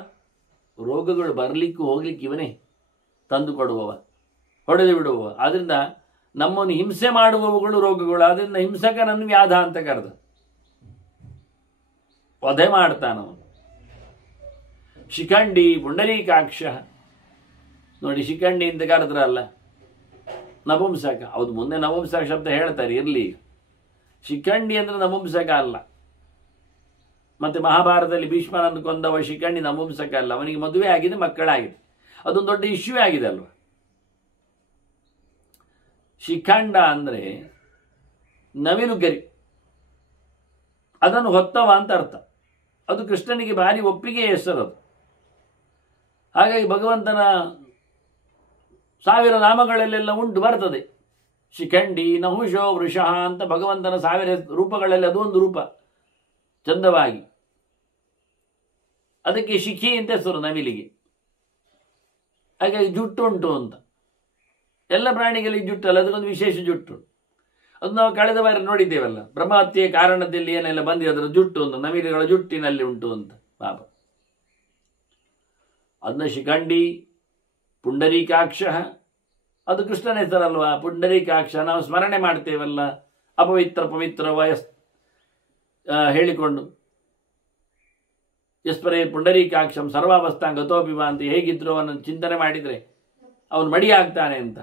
ರೋಗಗಳು ಬರಲಿಕ್ಕೂ ಹೋಗ್ಲಿಕ್ಕೆ ಇವನೇ ತಂದು ಕೊಡುವವ, ಹೊಡೆದು ಬಿಡುವವ. ಆದ್ರಿಂದ ನಮ್ಮನ್ನು ಹಿಂಸೆ ಮಾಡುವವುಗಳು ರೋಗಗಳು. ಆದ್ರಿಂದ ಹಿಂಸಕನನ್ನು ವ್ಯಾಧ ಅಂತ ಕರೆದ. ವಧೆ ಮಾಡ್ತಾನವನು. ಶಿಖಂಡಿ ಪುಂಡರೀಕಾಕ್ಷ. ನೋಡಿ, ಶಿಖಂಡಿ ಅಂತ ಕರೆದ್ರಲ್ಲ, ನಪುಂಸಕ. ಹೌದು, ಮುಂದೆ ನಪುಂಸಕ ಶಬ್ದ ಹೇಳ್ತಾರೆ, ಇರಲಿ. ಶಿಖಂಡಿ ಅಂದ್ರೆ ನಪುಂಸಕ ಅಲ್ಲ. ಮತ್ತೆ ಮಹಾಭಾರತದಲ್ಲಿ ಭೀಷ್ಮನನ್ನು ಕೊಂದವ ಶಿಖಂಡಿ ನಪುಂಸಕ ಅಲ್ಲ. ಅವನಿಗೆ ಮದುವೆ ಆಗಿದೆ, ಮಕ್ಕಳಾಗಿದೆ. ಅದೊಂದು ದೊಡ್ಡ ಇಶ್ಯೂ ಆಗಿದೆ ಅಲ್ವ. ಶಿಖಂಡ ಅಂದ್ರೆ ನವಿಲು ಗರಿ, ಅದನ್ನು ಹೊತ್ತವ ಅಂತ ಅರ್ಥ. ಅದು ಕೃಷ್ಣನಿಗೆ ಭಾರಿ ಒಪ್ಪಿಗೆ ಹೆಸರದು. ಹಾಗಾಗಿ ಭಗವಂತನ 1000 ನಾಮಗಳಲ್ಲೆಲ್ಲ ಉಂಟು, ಬರ್ತದೆ. ಶಿಖಂಡಿ ನಹುಷೋ ವೃಷಃ ಅಂತ ಭಗವಂತನ 1000 ರೂಪಗಳಲ್ಲಿ ಅದು ಒಂದು ರೂಪ ಚಂದವಾಗಿ. ಅದಕ್ಕೆ ಶಿಖಿ ಅಂತ ಹೆಸರು ನವಿಲಿಗೆ. ಹಾಗಾಗಿ ಜುಟ್ಟುಂಟು ಅಂತ. ಎಲ್ಲ ಪ್ರಾಣಿಗಳಿಗೆ ಜುಟ್ಟಲ್ಲ, ಅದಕ್ಕೊಂದು ವಿಶೇಷ ಜುಟ್ಟು. ಅದು ನಾವು ಕಳೆದ ಬಾರಿ ನೋಡಿದ್ದೇವಲ್ಲ, ಬ್ರಹ್ಮಹತ್ಯೆಯ ಕಾರಣದಲ್ಲಿ ಏನೆಲ್ಲ ಬಂದಿದೆ, ಅದರ ಜುಟ್ಟು ಅಂತ, ನವಿಲುಗಳ ಜುಟ್ಟಿನಲ್ಲಿ ಉಂಟು ಅಂತ ಪಾಪ. ಅದನ್ನ ಶಿಖಂಡಿ ಪುಂಡರೀಕಾಕ್ಷ, ಅದು ಕೃಷ್ಣನ ಹೆಸರಲ್ವಾ. ಪುಂಡರೀಕಾಕ್ಷ ನಾವು ಸ್ಮರಣೆ ಮಾಡ್ತೇವಲ್ಲ, ಅಪವಿತ್ರ ಪವಿತ್ರ ಹೇಳಿಕೊಂಡು ಯಸ್ಪರೇ ಪುಂಡರೀಕಾಕ್ಷಂ ಸರ್ವಾವಸ್ಥಾಂ ಗತೋಪಿವ ಅಂತ ಹೇಗಿದ್ರು ಅವನ ಚಿಂತನೆ ಮಾಡಿದರೆ ಅವನು ಮಡಿ ಆಗ್ತಾನೆ ಅಂತ.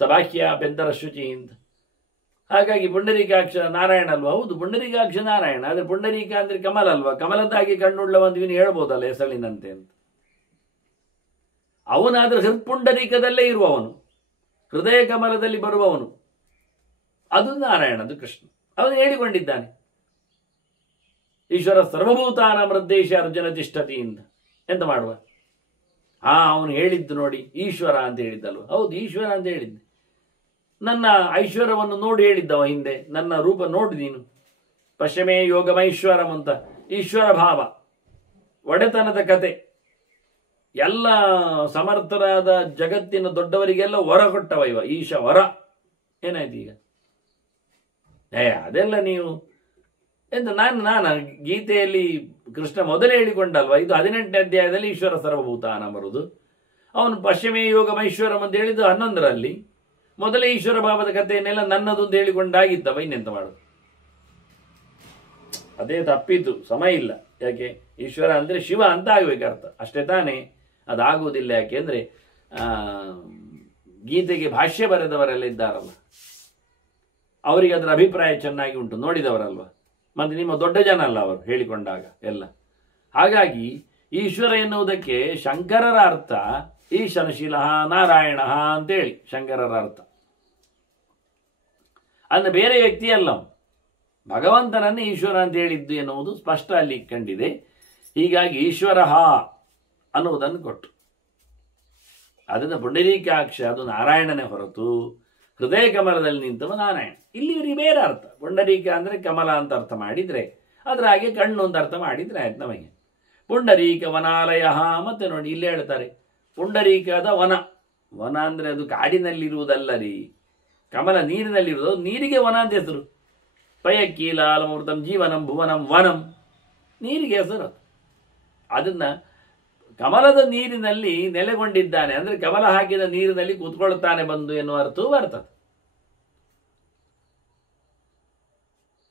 ಸಭಾಖ್ಯ ಬೆಂದರ ಶುಚಿ ಅಂತ ಹಾಗಾಗಿ ಪುಂಡರೀಕಾಕ್ಷ ನಾರಾಯಣ ಅಲ್ವಾ? ಹೌದು, ಪುಂಡರೀಕಾಕ್ಷ ನಾರಾಯಣ. ಆದರೆ ಪುಂಡರೀಕ ಅಂದ್ರೆ ಕಮಲ ಅಲ್ವಾ? ಕಮಲದಾಗಿ ಕಣ್ಣುಳ್ಳವಂತ ಇವನು ಹೇಳ್ಬೋದಲ್ಲ ಹೆಸಳಿನಂತೆ ಅಂತ. ಅವನಾದ್ರೆ ಹೃತ್ಪುಂಡರೀಕದಲ್ಲೇ ಇರುವವನು, ಹೃದಯ ಕಮಲದಲ್ಲಿ ಬರುವವನು, ಅದು ನಾರಾಯಣ, ಅದು ಕೃಷ್ಣ. ಅವನು ಹೇಳಿಕೊಂಡಿದ್ದಾನೆ, ಈಶ್ವರ ಸರ್ವಭೂತಾನ ಮೃದ್ದೇಶ ಅರ್ಜುನ ತಿಷ್ಠತಿಯಿಂದ. ಎಂತ ಮಾಡುವ? ಅವನು ಹೇಳಿದ್ದು ನೋಡಿ, ಈಶ್ವರ ಅಂತ ಹೇಳಿದ್ದಲ್ವ? ಹೌದು, ಈಶ್ವರ ಅಂತ ಹೇಳಿದ್ದೆ. ನನ್ನ ಐಶ್ವರ್ಯವನ್ನು ನೋಡಿ ಹೇಳಿದ್ದವ ಹಿಂದೆ, ನನ್ನ ರೂಪ ನೋಡಿ ನೀನು. ಪಶ್ಚಿಮೇ ಯೋಗಮೈಶ್ವರಂ ಅಂತ ಈಶ್ವರ ಭಾವ, ಒಡೆತನದ ಕತೆ. ಎಲ್ಲ ಸಮರ್ಥರಾದ ಜಗತ್ತಿನ ದೊಡ್ಡವರಿಗೆಲ್ಲ ವರ ಕೊಟ್ಟವ ಇವ ಈಶ ವರ. ಏನಾಯ್ತು ಈಗ? ಅದೆಲ್ಲ ನೀವು ಎಂದು ನಾನು ಗೀತೆಯಲ್ಲಿ ಕೃಷ್ಣ ಮೊದಲೇ ಹೇಳಿಕೊಂಡಲ್ವ, ಇದು 18ನೇ ಅಧ್ಯಾಯದಲ್ಲಿ ಈಶ್ವರ ಸರ್ವಭೂತಾನ ಬರುವುದು. ಅವನು ಪಶ್ಚಿಮೇ ಯೋಗಮೈಶ್ವರಂ ಅಂತ ಹೇಳಿದ್ದು 11ರಲ್ಲಿ. ಮೊದಲೇ ಈಶ್ವರ ಭಾವದ ಕಥೆಯನ್ನೆಲ್ಲ ನನ್ನದು ಅಂತ ಹೇಳಿಕೊಂಡಾಗಿತ್ತವ, ಇನ್ನೆಂತ ಮಾಡುದು? ಅದೇ ತಪ್ಪಿತು, ಸಮಯ ಇಲ್ಲ. ಯಾಕೆ? ಈಶ್ವರ ಅಂದ್ರೆ ಶಿವ ಅಂತ ಆಗ್ಬೇಕರ್ಥ, ಅಷ್ಟೇ ತಾನೇ? ಅದಾಗುವುದಿಲ್ಲ. ಯಾಕೆಂದ್ರೆ ಗೀತೆಗೆ ಭಾಷ್ಯ ಬರೆದವರೆಲ್ಲ ಇದ್ದಾರಲ್ಲ, ಅವರಿಗೆ ಅದರ ಅಭಿಪ್ರಾಯ ಚೆನ್ನಾಗಿ ಉಂಟು, ನೋಡಿದವರಲ್ವ. ಮತ್ತೆ ನಿಮ್ಮ ದೊಡ್ಡ ಜನ ಅಲ್ಲ ಅವರು ಹೇಳಿಕೊಂಡಾಗ ಎಲ್ಲ. ಹಾಗಾಗಿ ಈಶ್ವರ ಎನ್ನುವುದಕ್ಕೆ ಶಂಕರರ ಅರ್ಥ ಈಶನಶೀಲ ನಾರಾಯಣ ಅಂತೇಳಿ ಶಂಕರರ ಅರ್ಥ. ಅಂದ್ರೆ ಬೇರೆ ವ್ಯಕ್ತಿ ಅಲ್ಲ, ಭಗವಂತನನ್ನೇ ಈಶ್ವರ ಅಂತ ಹೇಳಿದ್ದು ಎನ್ನುವುದು ಸ್ಪಷ್ಟ ಅಲ್ಲಿ ಕಂಡಿದೆ. ಹೀಗಾಗಿ ಈಶ್ವರ ಅನ್ನುವುದನ್ನು ಕೊಟ್ಟು, ಅದರಿಂದ ಪುಂಡರೀಕಾಕ್ಷ ಅದು ನಾರಾಯಣನೇ ಹೊರತು ಹೃದಯ ಕಮಲದಲ್ಲಿ ನಿಂತವ ನಾರಾಯಣ. ಇಲ್ಲಿ ಇವರಿಗೆ ಬೇರೆ ಅರ್ಥ. ಪುಂಡರೀಕ ಅಂದ್ರೆ ಕಮಲ ಅಂತ ಅರ್ಥ ಮಾಡಿದ್ರೆ, ಅದ್ರ ಹಾಗೆ ಕಣ್ಣು ಅಂತ ಅರ್ಥ ಮಾಡಿದ್ರೆ ಆಯ್ತು ನಮಗೆ. ಪುಂಡರೀಕ ವನಾಲಯ. ಮತ್ತೆ ನೋಡಿ ಇಲ್ಲೇ ಹೇಳ್ತಾರೆ, ಪುಂಡರೀಕದ ವನ. ವನ ಅಂದ್ರೆ ಅದು ಕಾಡಿನಲ್ಲಿರುವುದಲ್ಲ ರೀ, ಕಮಲ ನೀರಿನಲ್ಲಿರುವುದು. ನೀರಿಗೆ ವನ ಅಂತ ಹೆಸರು. ಪಯಕ್ಕೀಲಾಲಮೃತಂ ಜೀವನಂ ಭುವನಂ ವನಂ, ನೀರಿಗೆ ಹೆಸರು. ಅದನ್ನ ಕಮಲದ ನೀರಿನಲ್ಲಿ ನೆಲೆಗೊಂಡಿದ್ದಾನೆ ಅಂದ್ರೆ ಕಮಲ ಹಾಕಿದ ನೀರಿನಲ್ಲಿ ಕೂತ್ಕೊಳ್ತಾನೆ ಬಂದು ಎನ್ನುವ ಅರ್ಥವೂ ಬರ್ತದೆ.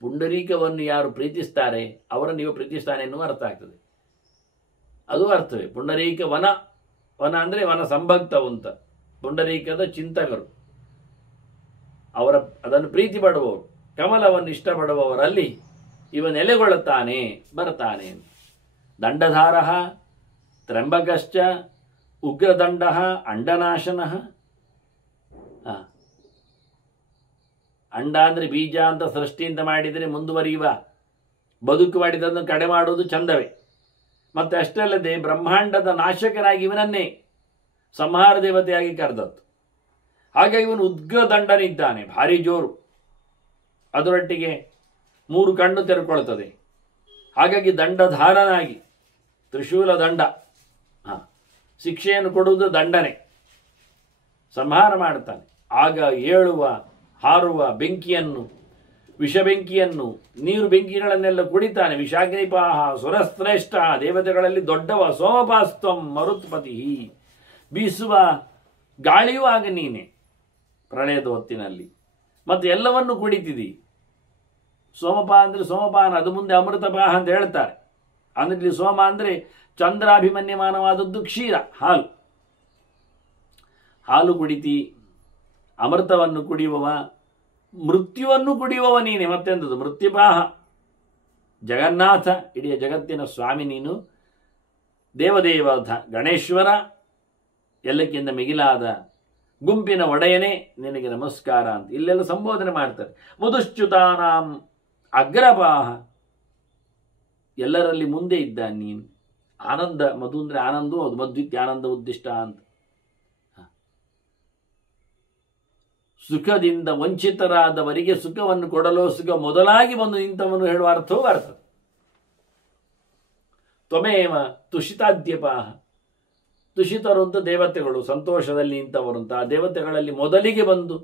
ಪುಂಡರೀಕವನ್ನು ಯಾರು ಪ್ರೀತಿಸ್ತಾರೆ ಅವರನ್ನು ನೀವು ಪ್ರೀತಿಸ್ತಾನೆ ಎನ್ನುವ ಅರ್ಥ ಆಗ್ತದೆ. ಅದು ಅರ್ಥವೇ. ಪುಂಡರೀಕ ವನ, ವನ ಅಂದ್ರೆ ವನ ಸಂಭಕ್ತವು ಅಂತ. ಪುಂಡರೀಕದ ಚಿಂತಕರು, ಅವರ ಅದನ್ನು ಪ್ರೀತಿ ಪಡುವವರು, ಕಮಲವನ್ನು ಇಷ್ಟಪಡುವವರಲ್ಲಿ ಇವ ನೆಲೆಗೊಳ್ಳುತ್ತಾನೆ, ಬರ್ತಾನೆ. ದಂಡಧಾರ ತ್ರ್ಯಂಬಕಶ್ಚ ಉಗ್ರದಂಡ ಅಂಡನಾಶನ. ಅಂಡ ಅಂದ್ರೆ ಬೀಜ ಅಂತ ಸೃಷ್ಟಿಯಿಂದ ಮಾಡಿದರೆ ಮುಂದುವರಿಯುವ, ಬದುಕು ಮಾಡಿದನ್ನು ಕಡೆ ಮಾಡುವುದು ಚಂದವೇ. ಮತ್ತೆ ಅಷ್ಟೇ ಅಲ್ಲದೆ ಬ್ರಹ್ಮಾಂಡದ ನಾಶಕನಾಗಿ ಇವನನ್ನೇ ಸಂಹಾರ ದೇವತೆಯಾಗಿ ಕರೆದದ್ದು. ಹಾಗಾಗಿ ಇವನು ಉಗ್ರದಂಡನಿದ್ದಾನೆ, ಭಾರಿ ಜೋರು. ಅದರೊಟ್ಟಿಗೆ 3 ಕಣ್ಣು ತೆರೆಕೊಳ್ತದೆ. ಹಾಗಾಗಿ ದಂಡಧಾರನಾಗಿ, ತ್ರಿಶೂಲ ದಂಡ, ಶಿಕ್ಷೆಯನ್ನು ಕೊಡುವುದು ದಂಡನೆ, ಸಂಹಾರ ಮಾಡುತ್ತಾನೆ. ಆಗ ಏಳುವ ಹಾರುವ ಬೆಂಕಿಯನ್ನು, ವಿಷ ಬೆಂಕಿಯನ್ನು, ನೀರು ಬೆಂಕಿಗಳನ್ನೆಲ್ಲ ಕುಡಿತಾನೆ. ವಿಷಾಗ್ನಿಪಾಹ ಸುರಶ್ರೇಷ್ಠ, ದೇವತೆಗಳಲ್ಲಿ ದೊಡ್ಡವ. ಸೋಮಪಾಸ್ತ್ವಂ ಮರುತ್ಪತಿ, ಬೀಸುವ ಗಾಳಿಯೂ ಆಗ ನೀನೆ ಪ್ರಳಯದ ಹೊತ್ತಿನಲ್ಲಿ. ಮತ್ತೆ ಎಲ್ಲವನ್ನು ಕುಡಿತಿದಿ. ಸೋಮಪ ಅಂದ್ರೆ ಸೋಮಪಾನ, ಅದು ಮುಂದೆ ಅಮೃತಪಾಹ ಅಂತ ಹೇಳ್ತಾರೆ. ಅಂದ್ರೆ ಇಲ್ಲಿ ಸೋಮ ಅಂದ್ರೆ ಚಂದ್ರಾಭಿಮನ್ಯಮಾನವಾದದ್ದು ಕ್ಷೀರ, ಹಾಲು. ಹಾಲು ಕುಡಿತಿ, ಅಮೃತವನ್ನು ಕುಡಿಯುವವ, ಮೃತ್ಯುವನ್ನು ಕುಡಿಯುವವ ನೀನೆ. ಮತ್ತೆಂದದು ಮೃತ್ಯುಪಾಹ, ಜಗನ್ನಾಥ, ಇಡೀ ಜಗತ್ತಿನ ಸ್ವಾಮಿ ನೀನು, ದೇವದೇವ ಗಣೇಶ್ವರ, ಎಲ್ಲಕ್ಕಿಂತ ಮಿಗಿಲಾದ ಗುಂಪಿನ ಒಡೆಯನೇ, ನಿನಗೆ ನಮಸ್ಕಾರ ಅಂತ ಇಲ್ಲೆಲ್ಲ ಸಂಬೋಧನೆ ಮಾಡ್ತಾರೆ. ಮಧುಶ್ಚ್ಯುತಾನಾಂ ಅಗ್ರಪಾಹ, ಎಲ್ಲರಲ್ಲಿ ಮುಂದೆ ಇದ್ದಾನೆ ನೀನು. ಆನಂದ, ಮಧು ಅಂದ್ರೆ ಆನಂದವೂ ಅದು, ಮಧ್ವಿತ್ಯ ಆನಂದ ಉದ್ದಿಷ್ಟ ಅಂತ. ಸುಖದಿಂದ ವಂಚಿತರಾದವರಿಗೆ ಸುಖವನ್ನು ಕೊಡಲು ಸುಖ ಮೊದಲಾಗಿ ಬಂದು ನಿಂತವನು ಹೇಳುವ ಅರ್ಥವೂ ಬರ್ತದೆ. ತ್ವಮೇವ ತುಷಿತಾದ್ಯಪಾಹ, ತುಷಿತರು ಅಂತ ದೇವತೆಗಳು, ಸಂತೋಷದಲ್ಲಿ ನಿಂತವರು ಅಂತ. ಆ ದೇವತೆಗಳಲ್ಲಿ ಮೊದಲಿಗೆ ಬಂದು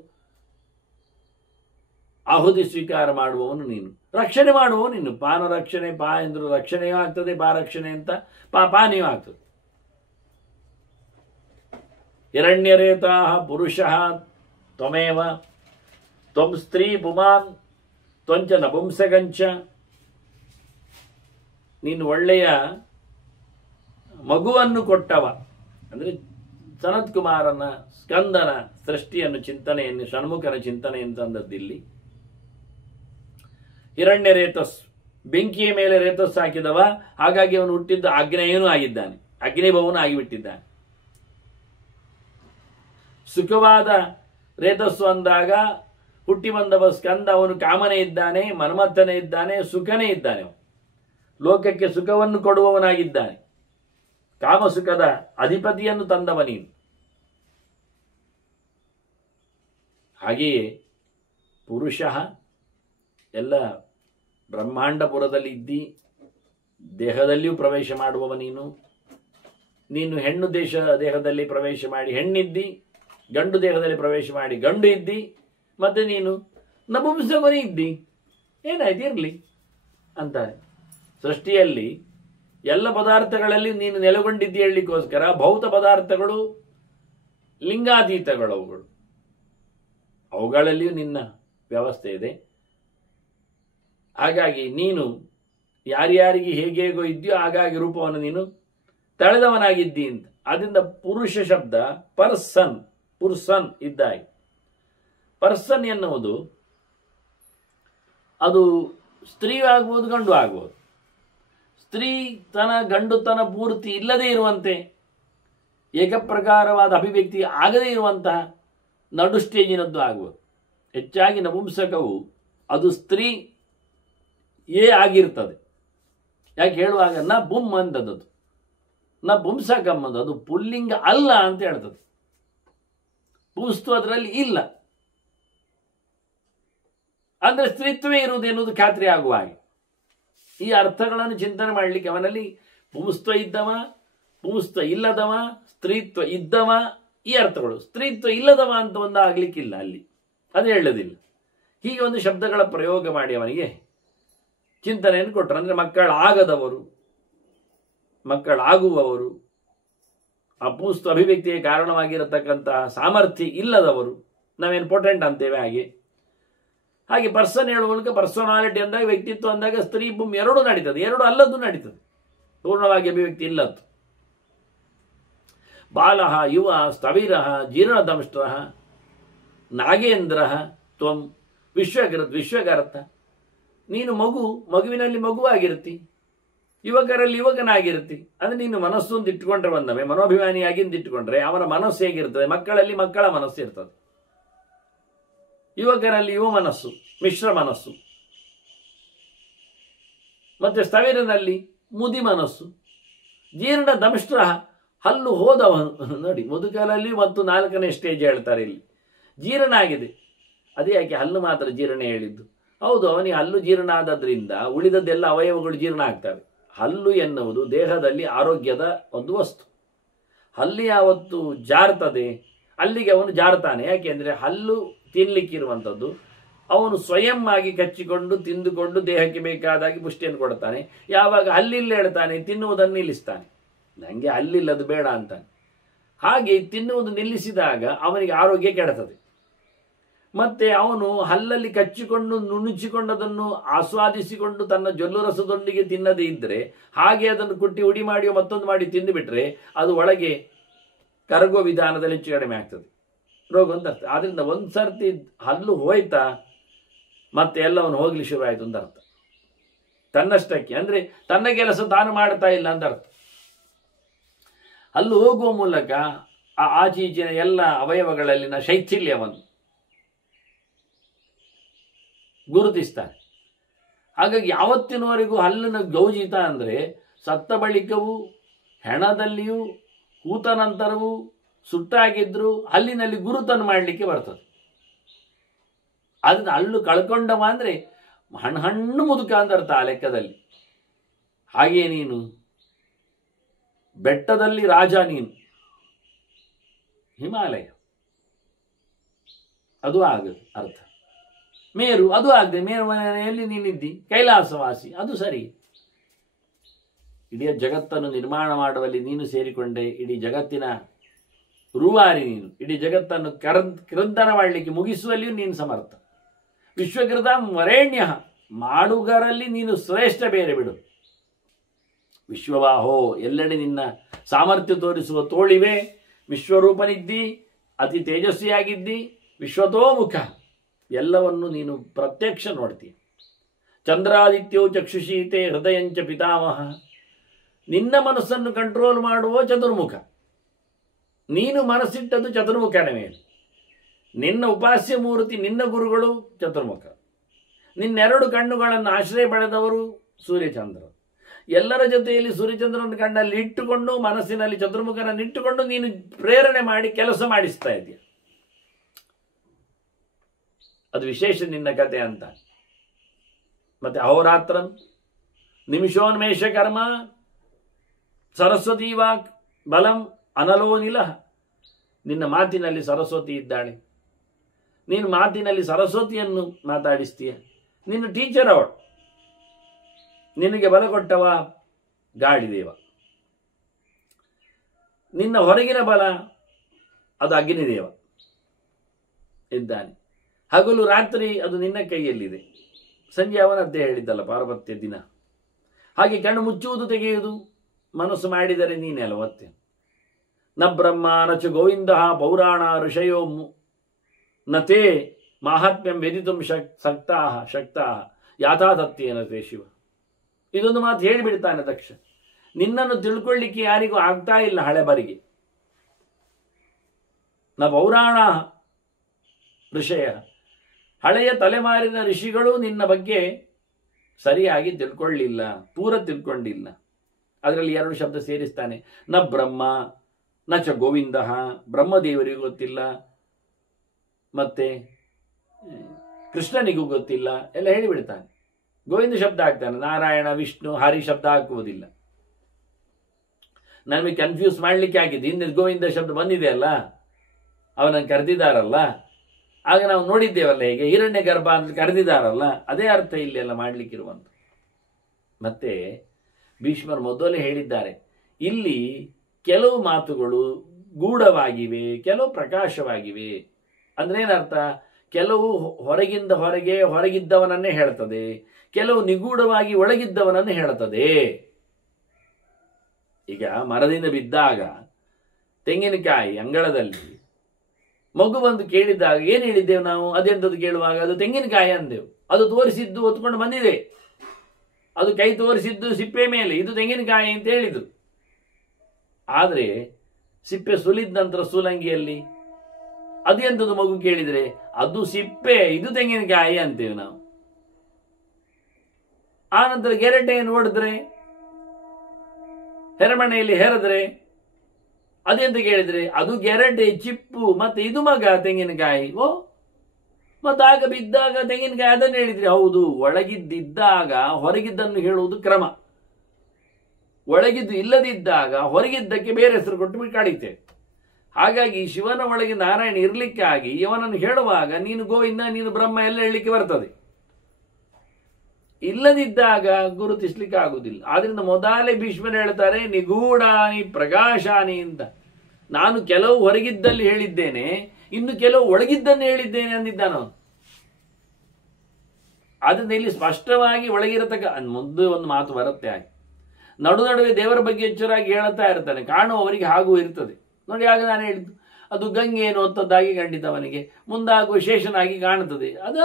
ಆಹುತಿ ಸ್ವೀಕಾರ ಮಾಡುವವನು ನೀನು, ರಕ್ಷಣೆ ಮಾಡುವವನು ನೀನು. ಪಾನ ರಕ್ಷಣೆ, ಪಾ ಎಂದ್ರು ರಕ್ಷಣೆಯೂ ಆಗ್ತದೆ, ಪಾ ರಕ್ಷಣೆ ಅಂತ ಪಾನೀಯೂ ಆಗ್ತದೆ. ಹಿರಣ್ಯರೇತಾ ಪುರುಷಃ ತ್ವಮೇವ, ತ್ವಂ ಸ್ತ್ರೀ ಪುಮಾನ್ ತ್ವಂಚ ನಪುಂಸಕಂಚ, ನೀನು ಒಳ್ಳೆಯ ಮಗುವನ್ನು ಕೊಟ್ಟವ. ಅಂದ್ರೆ ಸನತ್ ಕುಮಾರನ ಸ್ಕಂದನ ಸೃಷ್ಟಿಯನ್ನು ಚಿಂತನೆಯನ್ನು, ಷಣ್ಮುಖನ ಚಿಂತನೆ ಅಂತಂದದ್ದಿಲ್ಲಿ. ಹಿರಣ್ಯ ರೇತಸ್, ಬೆಂಕಿಯ ಮೇಲೆ ರೇತಸ್ ಹಾಕಿದವ, ಹಾಗಾಗಿ ಅವನು ಹುಟ್ಟಿದ್ದ ಆಗ್ನೇಯನೂ ಆಗಿದ್ದಾನೆ, ಅಗ್ನಿಭವನು ಆಗಿಬಿಟ್ಟಿದ್ದಾನೆ. ಸುಖವಾದ ರೇತಸ್ಸು ಅಂದಾಗ ಹುಟ್ಟಿ ಬಂದವ ಸ್ಕಂದ, ಅವನು ಕಾಮನೇ ಇದ್ದಾನೆ, ಮನ್ಮಥನೇ ಇದ್ದಾನೆ, ಸುಖನೇ ಇದ್ದಾನೆ. ಲೋಕಕ್ಕೆ ಸುಖವನ್ನು ಕೊಡುವವನಾಗಿದ್ದಾನೆ, ಕಾಮಸುಖದ ಅಧಿಪತಿಯನ್ನು ತಂದವ ನೀನು. ಹಾಗೆಯೇ ಪುರುಷ ಎಲ್ಲ ಬ್ರಹ್ಮಾಂಡಪುರದಲ್ಲಿ ಇದ್ದಿ ದೇಹದಲ್ಲಿಯೂ ಪ್ರವೇಶ ಮಾಡುವವ ನೀನು. ನೀನು ಹೆಣ್ಣು ದೇಹದಲ್ಲಿ ಪ್ರವೇಶ ಮಾಡಿ ಹೆಣ್ಣಿದ್ದಿ, ಗಂಡು ದೇಹದಲ್ಲಿ ಪ್ರವೇಶ ಮಾಡಿ ಗಂಡು ಇದ್ದಿ, ಮತ್ತೆ ನೀನು ನಪುಂಸಕನೇ ಇದ್ದಿ. ಏನಾಯ್ತು, ಇರಲಿ ಅಂತಾರೆ. ಸೃಷ್ಟಿಯಲ್ಲಿ ಎಲ್ಲ ಪದಾರ್ಥಗಳಲ್ಲಿ ನೀನು ನೆಲೆಗೊಂಡಿದ್ದಿ ಹೇಳಲಿಕ್ಕೋಸ್ಕರ ಭೌತ ಪದಾರ್ಥಗಳು ಲಿಂಗಾತೀತಗಳು, ಅವುಗಳಲ್ಲಿಯೂ ನಿನ್ನ ವ್ಯವಸ್ಥೆ ಇದೆ. ಹಾಗಾಗಿ ನೀನು ಯಾರ್ಯಾರಿಗೆ ಹೇಗೇಗೋ ಇದೆಯೋ ಹಾಗಾಗಿ ರೂಪವನ್ನು ನೀನು ತಳೆದವನಾಗಿದ್ದಿ ಅಂತ. ಅದರಿಂದ ಪುರುಷ ಶಬ್ದ ಪರ್ಸನ್, ಪುರ್ಸನ್ ಇದ್ದಾಗಿ. ಪರ್ಸನ್ ಎನ್ನುವುದು ಅದು ಸ್ತ್ರೀ ಆಗ್ಬೋದು, ಗಂಡು ಆಗ್ಬೋದು. ಸ್ತ್ರೀತನ ಗಂಡುತನ ಪೂರ್ತಿ ಇಲ್ಲದೇ ಇರುವಂತೆ, ಏಕಪ್ರಕಾರವಾದ ಅಭಿವ್ಯಕ್ತಿ ಆಗದೇ ಇರುವಂತಹ ನಡು ಸ್ಟೇಜಿನದ್ದು ಆಗ್ಬೋದು. ಹೆಚ್ಚಾಗಿ ನಪುಂಸಕವು ಅದು ಸ್ತ್ರೀ ಆಗಿರ್ತದೆ. ಯಾಕೆ ಹೇಳುವಾಗ ನ ಬುಮ್ ಅಂತದ್ದು, ನ ಪುಂಸಕಂ ಅದು ಪುಲ್ಲಿಂಗ ಅಲ್ಲ ಅಂತ ಹೇಳ್ತದೆ. ಪುಂಸ್ತು ಅದರಲ್ಲಿ ಇಲ್ಲ ಅಂದ್ರೆ ಸ್ತ್ರೀತ್ವೇ ಇರುವುದು ಎನ್ನುವುದು ಖಾತ್ರಿ ಆಗುವ ಹಾಗೆ. ಈ ಅರ್ಥಗಳನ್ನು ಚಿಂತನೆ ಮಾಡಲಿಕ್ಕೆ ಅವನಲ್ಲಿ ಪುಂಸ್ತ್ವ ಇದ್ದವ, ಪುಂಸ್ತ್ವ ಇಲ್ಲದವ, ಸ್ತ್ರೀತ್ವ ಇದ್ದವ, ಈ ಅರ್ಥಗಳು. ಸ್ತ್ರೀತ್ವ ಇಲ್ಲದವ ಅಂತ ಒಂದು ಆಗ್ಲಿಕ್ಕಿಲ್ಲ ಅಲ್ಲಿ, ಅದು ಹೇಳೋದಿಲ್ಲ. ಹೀಗೆ ಒಂದು ಶಬ್ದಗಳ ಪ್ರಯೋಗ ಮಾಡಿ ಅವನಿಗೆ ಚಿಂತನೆಯನ್ನು ಕೊಟ್ಟರು. ಅಂದರೆ ಮಕ್ಕಳಾಗದವರು, ಮಕ್ಕಳಾಗುವವರು, ಆ ಪುಂಸ್ತ್ವ ಅಭಿವ್ಯಕ್ತಿಗೆ ಕಾರಣವಾಗಿರತಕ್ಕಂತಹ ಸಾಮರ್ಥ್ಯ ಇಲ್ಲದವರು, ನಾವೇನು ಪೊಟೆಂಟ್ ಅಂತೇವೆ ಹಾಗೆ. ಹಾಗೆ ಪರ್ಸನ್ ಹೇಳುವ ಮೂಲಕ ಪರ್ಸನಾಲಿಟಿ ಅಂದಾಗ, ವ್ಯಕ್ತಿತ್ವ ಅಂದಾಗ ಸ್ತ್ರೀ ಪುಂ ಎರಡೂ ನಡೀತದೆ, ಎರಡು ಅಲ್ಲದ್ದು ನಡೀತದೆ, ಪೂರ್ಣವಾಗಿ ಅಭಿವ್ಯಕ್ತಿ ಇಲ್ಲದ್ದು. ಬಾಲಃ ಯುವ ಸ್ಥವಿರಃ ಜೀರ್ಣದಂಷ್ಟ್ರಃ ನಾಗೇಂದ್ರಃ ತ್ವಂ ವಿಶ್ವಗರ್ಥ. ನೀನು ಮಗುವಿನಲ್ಲಿ ಮಗುವಾಗಿರ್ತಿ, ಯುವಕರಲ್ಲಿ ಯುವಕನಾಗಿರ್ತಿ. ಅಂದರೆ ನೀನು ಮನಸ್ಸು ಅಂತ ಇಟ್ಟುಕೊಂಡ್ರೆ, ಒಂದೊಮ್ಮೆ ಮನೋಭಿಮಾನಿಯಾಗಿ ಅಂತ ಇಟ್ಟುಕೊಂಡ್ರೆ ಅವನ ಮನಸ್ಸು ಹೇಗಿರ್ತದೆ, ಮಕ್ಕಳಲ್ಲಿ ಮಕ್ಕಳ ಮನಸ್ಸು ಇರ್ತದೆ, ಯುವಕರಲ್ಲಿ ಯುವ ಮನಸ್ಸು, ಮಿಶ್ರ ಮನಸ್ಸು. ಮತ್ತೆ ಸ್ಥವಿರನಲ್ಲಿ ಮುದಿ ಮನಸ್ಸು. ಜೀರ್ಣ ದಂಷ್ಟ್ರ ಹಲ್ಲು ಹೋದವನು ನೋಡಿ, ಮುದುಕಲಲ್ಲಿ ಮತ್ತು 4ನೇ ಸ್ಟೇಜ್ ಹೇಳ್ತಾರೆ ಇಲ್ಲಿ, ಜೀರ್ಣ ಆಗಿದೆ. ಅದೇ ಯಾಕೆ ಹಲ್ಲು ಮಾತ್ರ ಜೀರ್ಣ ಹೇಳಿದ್ದು? ಹೌದು, ಅವನಿಗೆ ಹಲ್ಲು ಜೀರ್ಣ ಆದದ್ರಿಂದ ಉಳಿದದ್ದೆಲ್ಲ ಅವಯವಗಳು ಜೀರ್ಣ ಆಗ್ತವೆ. ಹಲ್ಲು ಎನ್ನುವುದು ದೇಹದಲ್ಲಿ ಆರೋಗ್ಯದ ಒಂದು ವಸ್ತು. ಹಲ್ಲು ಯಾವತ್ತು ಜಾರ್ತದೆ ಅಲ್ಲಿಗೆ ಅವನು ಜಾರ್ತಾನೆ. ಯಾಕೆಂದ್ರೆ ಹಲ್ಲು ತಿನ್ಲಿಕ್ಕಿರುವಂಥದ್ದು, ಅವನು ಸ್ವಯಂ ಆಗಿ ಕಚ್ಚಿಕೊಂಡು ತಿಂದುಕೊಂಡು ದೇಹಕ್ಕೆ ಬೇಕಾದಾಗಿ ಪುಷ್ಟಿಯನ್ನು ಕೊಡ್ತಾನೆ. ಯಾವಾಗ ಹಲ್ಲಿಲ್ಲ ಹೇಳ್ತಾನೆ, ತಿನ್ನುವುದನ್ನು ನಿಲ್ಲಿಸ್ತಾನೆ, ನನಗೆ ಹಲ್ಲಿಲ್ಲದು ಬೇಡ ಅಂತಾನೆ. ಹಾಗೆ ತಿನ್ನುವುದು ನಿಲ್ಲಿಸಿದಾಗ ಅವನಿಗೆ ಆರೋಗ್ಯ ಕೆಡ್ತದೆ. ಮತ್ತೆ ಅವನು ಹಲ್ಲಲ್ಲಿ ಕಚ್ಚಿಕೊಂಡು ನುಣುಚಿಕೊಂಡದನ್ನು ಆಸ್ವಾದಿಸಿಕೊಂಡು ತನ್ನ ಜೊಲ್ಲು ರಸದೊಂದಿಗೆ ತಿನ್ನದೇ ಇದ್ದರೆ, ಹಾಗೆ ಅದನ್ನು ಕುಟ್ಟಿ ಉಡಿ ಮಾಡಿಯೋ ಮತ್ತೊಂದು ಮಾಡಿ ತಿಂದುಬಿಟ್ರೆ ಅದು ಒಳಗೆ ಕರಗುವ ವಿಧಾನದಲ್ಲಿ ಹೆಚ್ಚು ಕಡಿಮೆ ಆಗ್ತದೆ, ರೋಗ ಅಂತ ಅರ್ಥ. ಆದ್ರಿಂದ ಒಂದು ಸರ್ತಿ ಹಲ್ಲು ಹೋಯ್ತಾ ಮತ್ತೆ ಎಲ್ಲವನ್ನು ಹೋಗ್ಲಿ ಶುರು ಆಯ್ತು ಅಂತ ಅರ್ಥ. ತನ್ನಷ್ಟಕ್ಕೆ ಅಂದ್ರೆ ತನ್ನ ಕೆಲಸ ತಾನು ಮಾಡ್ತಾ ಇಲ್ಲ ಅಂತ ಅರ್ಥ. ಹಲ್ಲು ಹೋಗುವ ಮೂಲಕ ಆ ಆಚೀಚಿನ ಎಲ್ಲ ಅವಯವಗಳಲ್ಲಿನ ಶೈಥಿಲ್ಯವನ್ನು ಗುರುತಿಸ್ತಾರೆ. ಹಾಗಾಗಿ ಯಾವತ್ತಿನವರೆಗೂ ಹಲ್ಲಿನ ಗೌಜಿತ ಅಂದರೆ ಸತ್ತ ಬಳಿಕವೂ, ಹೆಣದಲ್ಲಿಯೂ, ಹೂತ ನಂತರವೂ, ಸುಟ್ಟಾಗಿದ್ರು ಹಲ್ಲಿನಲ್ಲಿ ಗುರುತನ್ನು ಮಾಡಲಿಕ್ಕೆ ಬರ್ತದೆ. ಅದನ್ನ ಹಲ್ಲು ಕಳ್ಕೊಂಡವ ಅಂದರೆ ಹಣ್ಣು ಮುದುಕ ಅಂತ ಅರ್ಥ ಆ ಲೆಕ್ಕದಲ್ಲಿ. ಹಾಗೆಯೇ ನೀನು ಬೆಟ್ಟದಲ್ಲಿ ರಾಜ, ನೀನು ಹಿಮಾಲಯ ಅದು ಆಗದು ಅರ್ಥ. ಮೇರು ಅದು ಆಗದೆ, ಮೇರು ಮನೆಯಲ್ಲಿ ನೀನಿದ್ದಿ, ಕೈಲಾಸವಾಸಿ ಅದು ಸರಿ. ಇಡೀ ಜಗತ್ತನ್ನು ನಿರ್ಮಾಣ ಮಾಡುವಲ್ಲಿ ನೀನು ಸೇರಿಕೊಂಡೆ, ಇಡೀ ಜಗತ್ತಿನ ರೂವಾರಿ ನೀನು, ಇಡೀ ಜಗತ್ತನ್ನು ಕ್ರಂದನ ಮಾಡಲಿಕ್ಕೆ ಮುಗಿಸುವಲ್ಲಿಯೂ ನೀನು ಸಮರ್ಥ. ವಿಶ್ವಕೃತ ವರೇಣ್ಯ ಮಾಡುಗರಲ್ಲಿ ನೀನು ಶ್ರೇಷ್ಠ, ಬೇರೆ ಬಿಡು. ವಿಶ್ವವಾಹೋ ಎಲ್ಲೆಡೆ ನಿನ್ನ ಸಾಮರ್ಥ್ಯ ತೋರಿಸುವ ತೋಳಿವೆ, ವಿಶ್ವರೂಪನಿದ್ದಿ, ಅತಿ ತೇಜಸ್ವಿಯಾಗಿದ್ದಿ, ವಿಶ್ವತೋಮುಖ ಎಲ್ಲವನ್ನು ನೀನು ಪ್ರತ್ಯಕ್ಷ ನೋಡ್ತೀಯ. ಚಂದ್ರಾದಿತ್ಯೋ ಚಕ್ಷುಷೀತೆ ಹೃದಯಂಚ ಪಿತಾಮಹ. ನಿನ್ನ ಮನಸ್ಸನ್ನು ಕಂಟ್ರೋಲ್ ಮಾಡುವ ಚತುರ್ಮುಖ. ನೀನು ಮನಸ್ಸಿಟ್ಟದ್ದು ಚತುರ್ಮುಖನ ಮೇಲೆ. ನಿನ್ನ ಉಪಾಸ್ಯ ಮೂರ್ತಿ, ನಿನ್ನ ಗುರುಗಳು ಚತುರ್ಮುಖ. ನಿನ್ನೆರಡು ಕಣ್ಣುಗಳನ್ನು ಆಶ್ರಯ ಪಡೆದವರು ಸೂರ್ಯಚಂದ್ರ. ಎಲ್ಲರ ಜೊತೆಯಲ್ಲಿ ಸೂರ್ಯಚಂದ್ರನ ಕಣ್ಣಲ್ಲಿ ಇಟ್ಟುಕೊಂಡು, ಮನಸ್ಸಿನಲ್ಲಿ ಚತುರ್ಮುಖನನ್ನು ಇಟ್ಟುಕೊಂಡು ನೀನು ಪ್ರೇರಣೆ ಮಾಡಿ ಕೆಲಸ ಮಾಡಿಸ್ತಾ ಇದೆಯಾ. ಅದು ವಿಶೇಷ ನಿನ್ನ ಕತೆ ಅಂತ. ಮತ್ತೆ ಅಹೋರಾತ್ರ ನಿಮಿಷೋನ್ಮೇಷ ಕರ್ಮ ಸರಸ್ವತಿ ವಾಕ್ ಬಲಂ ಅನಲೋ ನಿಲ. ನಿನ್ನ ಮಾತಿನಲ್ಲಿ ಸರಸ್ವತಿ ಇದ್ದಾಳೆ. ನೀನು ಮಾತಿನಲ್ಲಿ ಸರಸ್ವತಿಯನ್ನು ಮಾತಾಡಿಸ್ತೀಯ. ನಿನ್ನ ಟೀಚರ್ ಅವಳು. ನಿನಗೆ ಬಲ ಕೊಟ್ಟವ ಗಾಳಿದೇವ. ನಿನ್ನ ಹೊರಗಿನ ಬಲ ಅದು ಅಗ್ನಿದೇವ ಇದ್ದಾನೆ. ಹಗಲು ರಾತ್ರಿ ಅದು ನಿನ್ನ ಕೈಯಲ್ಲಿದೆ. ಸಂಜೆ ಅವನದ್ದೇ ಹೇಳಿದ್ದಲ್ಲ, ಪಾರ್ವತ್ಯ ದಿನ. ಹಾಗೆ ಕಣ್ಣು ಮುಚ್ಚುವುದು ತೆಗೆಯುವುದು ಮನಸ್ಸು ಮಾಡಿದರೆ ನೀನೆ ಅಲವತ್ತೆ. ನ ಬ್ರಹ್ಮ ನ ಚ ಗೋವಿಂದ ಪೌರಾಣ ಋಷಯೋ ನತೇ ಮಾಹಾತ್ಮ್ಯಂ ವೇದಿತುಂ ಶಕ್ತಾ ಯಾಥಾತತ್ಯೇನ ತೇ ಶಿವ. ಇದೊಂದು ಮಾತು ಹೇಳಿಬಿಡ್ತಾನೆ ದಕ್ಷ. ನಿನ್ನನ್ನು ತಿಳ್ಕೊಳ್ಳಿಕ್ಕೆ ಯಾರಿಗೂ ಆಗ್ತಾ ಇಲ್ಲ ಹಳೆ ಬಾರಿಗೆ. ನ ಪೌರಾಣ ಋಷಯ, ಹಳೆಯ ತಲೆಮಾರಿನ ಋಷಿಗಳು ನಿನ್ನ ಬಗ್ಗೆ ಸರಿಯಾಗಿ ತಿಳ್ಕೊಳ್ಳಿಲ್ಲ, ಪೂರ ತಿಳ್ಕೊಂಡಿಲ್ಲ. ಅದರಲ್ಲಿ ಎರಡು ಶಬ್ದ ಸೇರಿಸ್ತಾನೆ. ನ ಬ್ರಹ್ಮ ನ ಚ ಗೋವಿಂದ, ಬ್ರಹ್ಮದೇವರಿಗೂ ಗೊತ್ತಿಲ್ಲ, ಮತ್ತೆ ಕೃಷ್ಣನಿಗೂ ಗೊತ್ತಿಲ್ಲ ಎಲ್ಲ ಹೇಳಿಬಿಡ್ತಾನೆ. ಗೋವಿಂದ ಶಬ್ದ ಹಾಕ್ತಾನೆ. ನಾರಾಯಣ, ವಿಷ್ಣು, ಹರಿ ಶಬ್ದ ಹಾಕುವುದಿಲ್ಲ. ನಮಗೆ ಕನ್ಫ್ಯೂಸ್ ಮಾಡಲಿಕ್ಕೆ ಆಗಿದೆ. ಹಿಂದೆ ಗೋವಿಂದ ಶಬ್ದ ಬಂದಿದೆ ಅಲ್ಲ, ಅವನನ್ನು ಕರೆದಿದ್ದಾರಲ್ಲ, ಆಗ ನಾವು ನೋಡಿದ್ದೇವಲ್ಲ, ಹೀಗೆ ಹಿರಣ್ಯ ಗರ್ಭ ಅಂತ ಕರೆದಿದ್ದಾರಲ್ಲ, ಅದೇ ಅರ್ಥ ಇಲ್ಲಿ ಎಲ್ಲ ಮಾಡಲಿಕ್ಕಿರುವಂಥ. ಮತ್ತೆ ಭೀಷ್ಮರು ಮೊದಲೇ ಹೇಳಿದ್ದಾರೆ, ಇಲ್ಲಿ ಕೆಲವು ಮಾತುಗಳು ಗೂಢವಾಗಿವೆ, ಕೆಲವು ಪ್ರಕಾಶವಾಗಿವೆ. ಅಂದ್ರೆ ಏನರ್ಥ? ಕೆಲವು ಹೊರಗಿಂದ ಹೊರಗೆ ಹೊರಗಿದ್ದವನನ್ನೇ ಹೇಳ್ತದೆ, ಕೆಲವು ನಿಗೂಢವಾಗಿ ಒಳಗಿದ್ದವನನ್ನು ಹೇಳ್ತದೆ. ಈಗ ಮರದಿಂದ ಬಿದ್ದಾಗ ತೆಂಗಿನಕಾಯಿ ಅಂಗಳದಲ್ಲಿ ಮಗು ಬಂದು ಕೇಳಿದಾಗ ಏನು ಹೇಳಿದ್ದೇವೆ ನಾವು? ಅದೆಂತದ್ದು ಕೇಳುವಾಗ ಅದು ತೆಂಗಿನಕಾಯಿ ಅಂದೆವು. ಅದು ತೋರಿಸಿದ್ದು ಹೊತ್ಕೊಂಡು ಬಂದಿದೆ, ಅದು ಕೈ ತೋರಿಸಿದ್ದು ಸಿಪ್ಪೆ ಮೇಲೆ, ಇದು ತೆಂಗಿನಕಾಯಿ ಅಂತ ಹೇಳಿದ್ರು. ಆದರೆ ಸಿಪ್ಪೆ ಸುಲಿದ ನಂತರ ಸೂಲಂಗಿಯಲ್ಲಿ ಅದೆಂತದ್ದು ಮಗು ಕೇಳಿದರೆ ಅದು ಸಿಪ್ಪೆ, ಇದು ತೆಂಗಿನಕಾಯಿ ಅಂತೇವೆ ನಾವು. ಆ ನಂತರ ಗೆರಟೆಯನ್ನು ಹೊಡೆದ್ರೆ, ಹೆರಮಣೆಯಲ್ಲಿ ಹೆರೆದ್ರೆ ಅದೆಂತ ಕೇಳಿದ್ರೆ ಅದು ಗೆರಟೆ, ಚಿಪ್ಪು, ಮತ್ತೆ ಇದು ಮಗ ತೆಂಗಿನಕಾಯಿ. ಓ, ಮತ್ತೆ ಆಗ ಬಿದ್ದಾಗ ತೆಂಗಿನಕಾಯಿ ಅದನ್ನು ಹೇಳಿದ್ರಿ. ಹೌದು, ಒಳಗಿದ್ದಾಗ ಹೊರಗಿದ್ದನ್ನು ಹೇಳುವುದು ಕ್ರಮ. ಒಳಗಿದ್ದು ಇಲ್ಲದಿದ್ದಾಗ ಹೊರಗಿದ್ದಕ್ಕೆ ಬೇರೆ ಹೆಸರು ಕೊಟ್ಟು ಕಾಡಿತೇವೆ. ಹಾಗಾಗಿ ಶಿವನ ಒಳಗೆ ನಾರಾಯಣ ಇರ್ಲಿಕ್ಕಾಗಿ ಇವನನ್ನು ಹೇಳುವಾಗ ನೀನು ಗೋವಿಂದ, ನೀನು ಬ್ರಹ್ಮ ಎಲ್ಲ ಹೇಳಲಿಕ್ಕೆ ಬರ್ತದೆ. ಇಲ್ಲದಿದ್ದಾಗ ಗುರುತಿಸ್ಲಿಕ್ಕೆ ಆಗುವುದಿಲ್ಲ. ಆದ್ರಿಂದ ಮೊದಲೇ ಭೀಷ್ಮರು ಹೇಳ್ತಾರೆ, ನಿಗೂಢಾನಿ ಪ್ರಕಾಶಾನಿ ಅಂತ. ನಾನು ಕೆಲವು ಹೊರಗಿದ್ದಲ್ಲಿ ಹೇಳಿದ್ದೇನೆ, ಇನ್ನು ಕೆಲವು ಒಳಗಿದ್ದನ್ನು ಹೇಳಿದ್ದೇನೆ ಅಂದಿದ್ದಾನ. ಆದ್ರಿಂದ ಇಲ್ಲಿ ಸ್ಪಷ್ಟವಾಗಿ ಒಳಗಿರತಕ್ಕ ಮುಂದೆ ಒಂದು ಮಾತು ಬರುತ್ತೆ. ಹಾಗೆ ನಡುವೆ ದೇವರ ಬಗ್ಗೆ ಎಚ್ಚರಾಗಿ ಹೇಳುತ್ತಾ ಇರ್ತಾನೆ. ಕಾಣುವವರಿಗೆ ಹಾಗೂ ಇರ್ತದೆ ನೋಡಿ. ಆಗ ನಾನು ಹೇಳಿದ್ದು ಅದು ಗಂಗೆಯನ್ನು ಹೊತ್ತದ್ದಾಗಿ ಖಂಡಿತವನಿಗೆ ಮುಂದಾಗುವ ಶೇಷನಾಗಿ ಕಾಣುತ್ತದೆ. ಅದು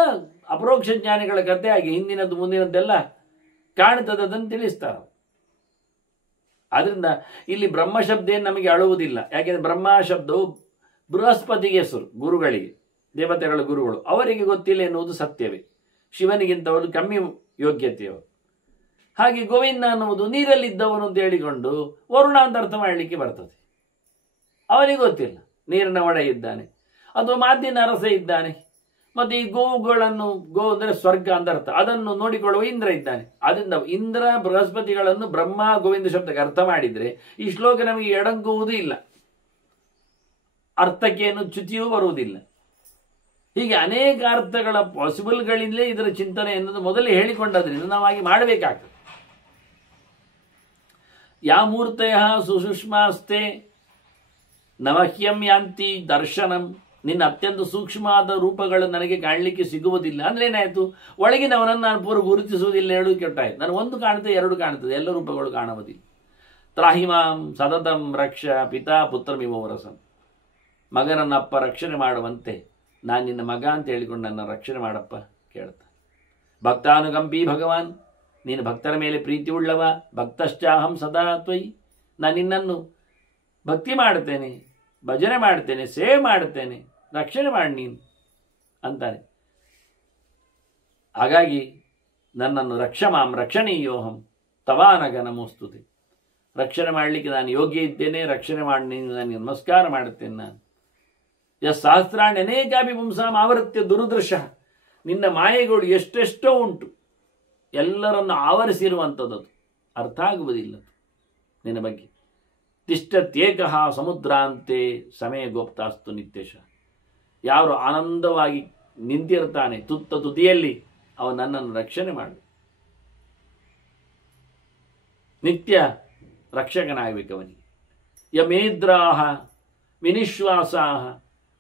ಅಪರೋಕ್ಷ ಜ್ಞಾನಿಗಳ ಕಥೆ. ಆಗಿ ಹಿಂದಿನದ್ದು ಮುಂದಿನದ್ದೆಲ್ಲ ಕಾಣುತ್ತದೆ, ಅದನ್ನು ತಿಳಿಸ್ತಾರೆ. ಆದ್ರಿಂದ ಇಲ್ಲಿ ಬ್ರಹ್ಮ ಶಬ್ದ ಏನು ನಮಗೆ ಅಳುವುದಿಲ್ಲ. ಯಾಕೆಂದ್ರೆ ಬ್ರಹ್ಮ ಶಬ್ದವು ಬೃಹಸ್ಪತಿಗೆ ಹೆಸರು, ಗುರುಗಳಿಗೆ, ದೇವತೆಗಳ ಗುರುಗಳು. ಅವರಿಗೆ ಗೊತ್ತಿಲ್ಲ ಎನ್ನುವುದು ಸತ್ಯವೇ. ಶಿವನಿಗಿಂತವರು ಕಮ್ಮಿ ಯೋಗ್ಯತೆಯವರು. ಹಾಗೆ ಗೋವಿಂದ ಅನ್ನುವುದು ನೀರಲ್ಲಿದ್ದವನು ಅಂತ ಹೇಳಿಕೊಂಡು ವರುಣ ಅಂತ ಅರ್ಥ ಮಾಡಲಿಕ್ಕೆ ಬರ್ತದೆ. ಅವನಿಗೆ ಗೊತ್ತಿಲ್ಲ ನೀರಿನ ಒಡೆ ಇದ್ದಾನೆ, ಅಥವಾ ಮಾತಿನ ಅರಸ ಇದ್ದಾನೆ. ಮತ್ತೆ ಈ ಗೋವುಗಳನ್ನು, ಗೋ ಅಂದರೆ ಸ್ವರ್ಗ ಅಂದರ್ಥ, ಅದನ್ನು ನೋಡಿಕೊಳ್ಳುವ ಇಂದ್ರ ಇದ್ದಾನೆ. ಅದರಿಂದ ಇಂದ್ರ ಬೃಹಸ್ಪತಿಗಳನ್ನು ಬ್ರಹ್ಮ ಗೋವಿಂದ ಶಬ್ದಕ್ಕೆ ಅರ್ಥ ಮಾಡಿದ್ರೆ ಈ ಶ್ಲೋಕ ನಮಗೆ ಎಡಂಗುವುದೂ ಇಲ್ಲ, ಅರ್ಥಕ್ಕೇನು ಚ್ಯುತಿಯೂ ಬರುವುದಿಲ್ಲ. ಹೀಗೆ ಅನೇಕ ಅರ್ಥಗಳ ಪಾಸಿಬಲ್ಗಳಿಂದಲೇ ಇದರ ಚಿಂತನೆ ಎನ್ನುವುದು ಮೊದಲೇ ಹೇಳಿಕೊಂಡದ್ರಿಂದ ನಾವು ಹಾಗೆ ಮಾಡಬೇಕಾಗ್ತದೆ. ಯಾ ಮೂರ್ತಯ ಸುಸೂಕ್ಷ್ಮಾಸ್ತೆ ನಮಹ್ಯಂ ಯಾಂತಿ ದರ್ಶನಂ. ನಿನ್ನ ಅತ್ಯಂತ ಸೂಕ್ಷ್ಮವಾದ ರೂಪಗಳು ನನಗೆ ಕಾಣಲಿಕ್ಕೆ ಸಿಗುವುದಿಲ್ಲ. ಅಂದ್ರೆ ಏನಾಯ್ತು? ಒಳಗಿನವನನ್ನು ನಾನು ಪೂರ್ವ ಗುರುತಿಸುವುದಿಲ್ಲ, ಹೇಳುವುದು ಕೆಟ್ಟಾಯ್ತು. ನಾನು ಒಂದು ಕಾಣುತ್ತದೆ, ಎರಡು ಕಾಣುತ್ತದೆ, ಎಲ್ಲ ರೂಪಗಳು ಕಾಣುವುದಿಲ್ಲ. ತ್ರಾಹಿಮಾಂ ಸತತಂ ರಕ್ಷ ಪಿತಾ ಪುತ್ರಮಿವರಸಂ. ಮಗನನ್ನಪ್ಪ ರಕ್ಷಣೆ ಮಾಡುವಂತೆ ನಾನು ನಿನ್ನ ಮಗ ಅಂತ ಹೇಳಿಕೊಂಡು ನನ್ನ ರಕ್ಷಣೆ ಮಾಡಪ್ಪ ಕೇಳ್ತಾ. ಭಕ್ತಾನುಕಂಪಿ ಭಗವಾನ್, ನೀನು ಭಕ್ತರ ಮೇಲೆ ಪ್ರೀತಿ ಉಳ್ಳವ. ಭಕ್ತಶ್ಚಾಹಂ ಸದಾ ತ್ವಯಿ, ನಾನು ನಿನ್ನನ್ನು ಭಕ್ತಿ ಮಾಡ್ತೇನೆ, ಭಜನೆ ಮಾಡ್ತೇನೆ, ಸೇವೆ ಮಾಡ್ತೇನೆ, ರಕ್ಷಣೆ ಮಾಡಿ ನೀನು ಅಂತಾನೆ. ಹಾಗಾಗಿ ನನ್ನನ್ನು ರಕ್ಷಮಾಂ ರಕ್ಷಣೀಯೋಹಂ ತವಾನಗ ನಮೋಸ್ತುತೆ, ರಕ್ಷಣೆ ಮಾಡಲಿಕ್ಕೆ ನಾನು ಯೋಗ್ಯ ಇದ್ದೇನೆ, ರಕ್ಷಣೆ ಮಾಡಿ ನೀನು ನನಗೆ ನಮಸ್ಕಾರ ಮಾಡುತ್ತೇನೆ. ನಾನು ಸಹಸ್ರಾಣಿ ಅನೇಕಾಭಿ ಪುಂಸಾಂ ಆವೃತ್ಯ ದುರುದೃಶ, ನಿನ್ನ ಮಾಯೆಗಳು ಎಷ್ಟೆಷ್ಟೋ ಉಂಟು, ಎಲ್ಲರನ್ನು ಆವರಿಸಿರುವಂಥದ್ದು, ಅರ್ಥ ಆಗುವುದಿಲ್ಲ ನಿನ್ನ ಬಗ್ಗೆ. ತಿಷ್ಠತ್ಯೇಕಃ ಸಮುದ್ರಾಂತೆ ಸಮಯ ಗೋಪ್ತಾಸ್ತು ನಿತ್ಯಶ, ಯಾರು ಆನಂದವಾಗಿ ನಿಂತಿರ್ತಾನೆ ತುತ್ತ ತುದಿಯಲ್ಲಿ, ಅವನು ನನ್ನನ್ನು ರಕ್ಷಣೆ ಮಾಡು, ನಿತ್ಯ ರಕ್ಷಕನಾಗಬೇಕು ಅವನಿಗೆ. ಯಮೇದ್ರಾಹ ವಿನಿಶ್ವಾಸಾಹ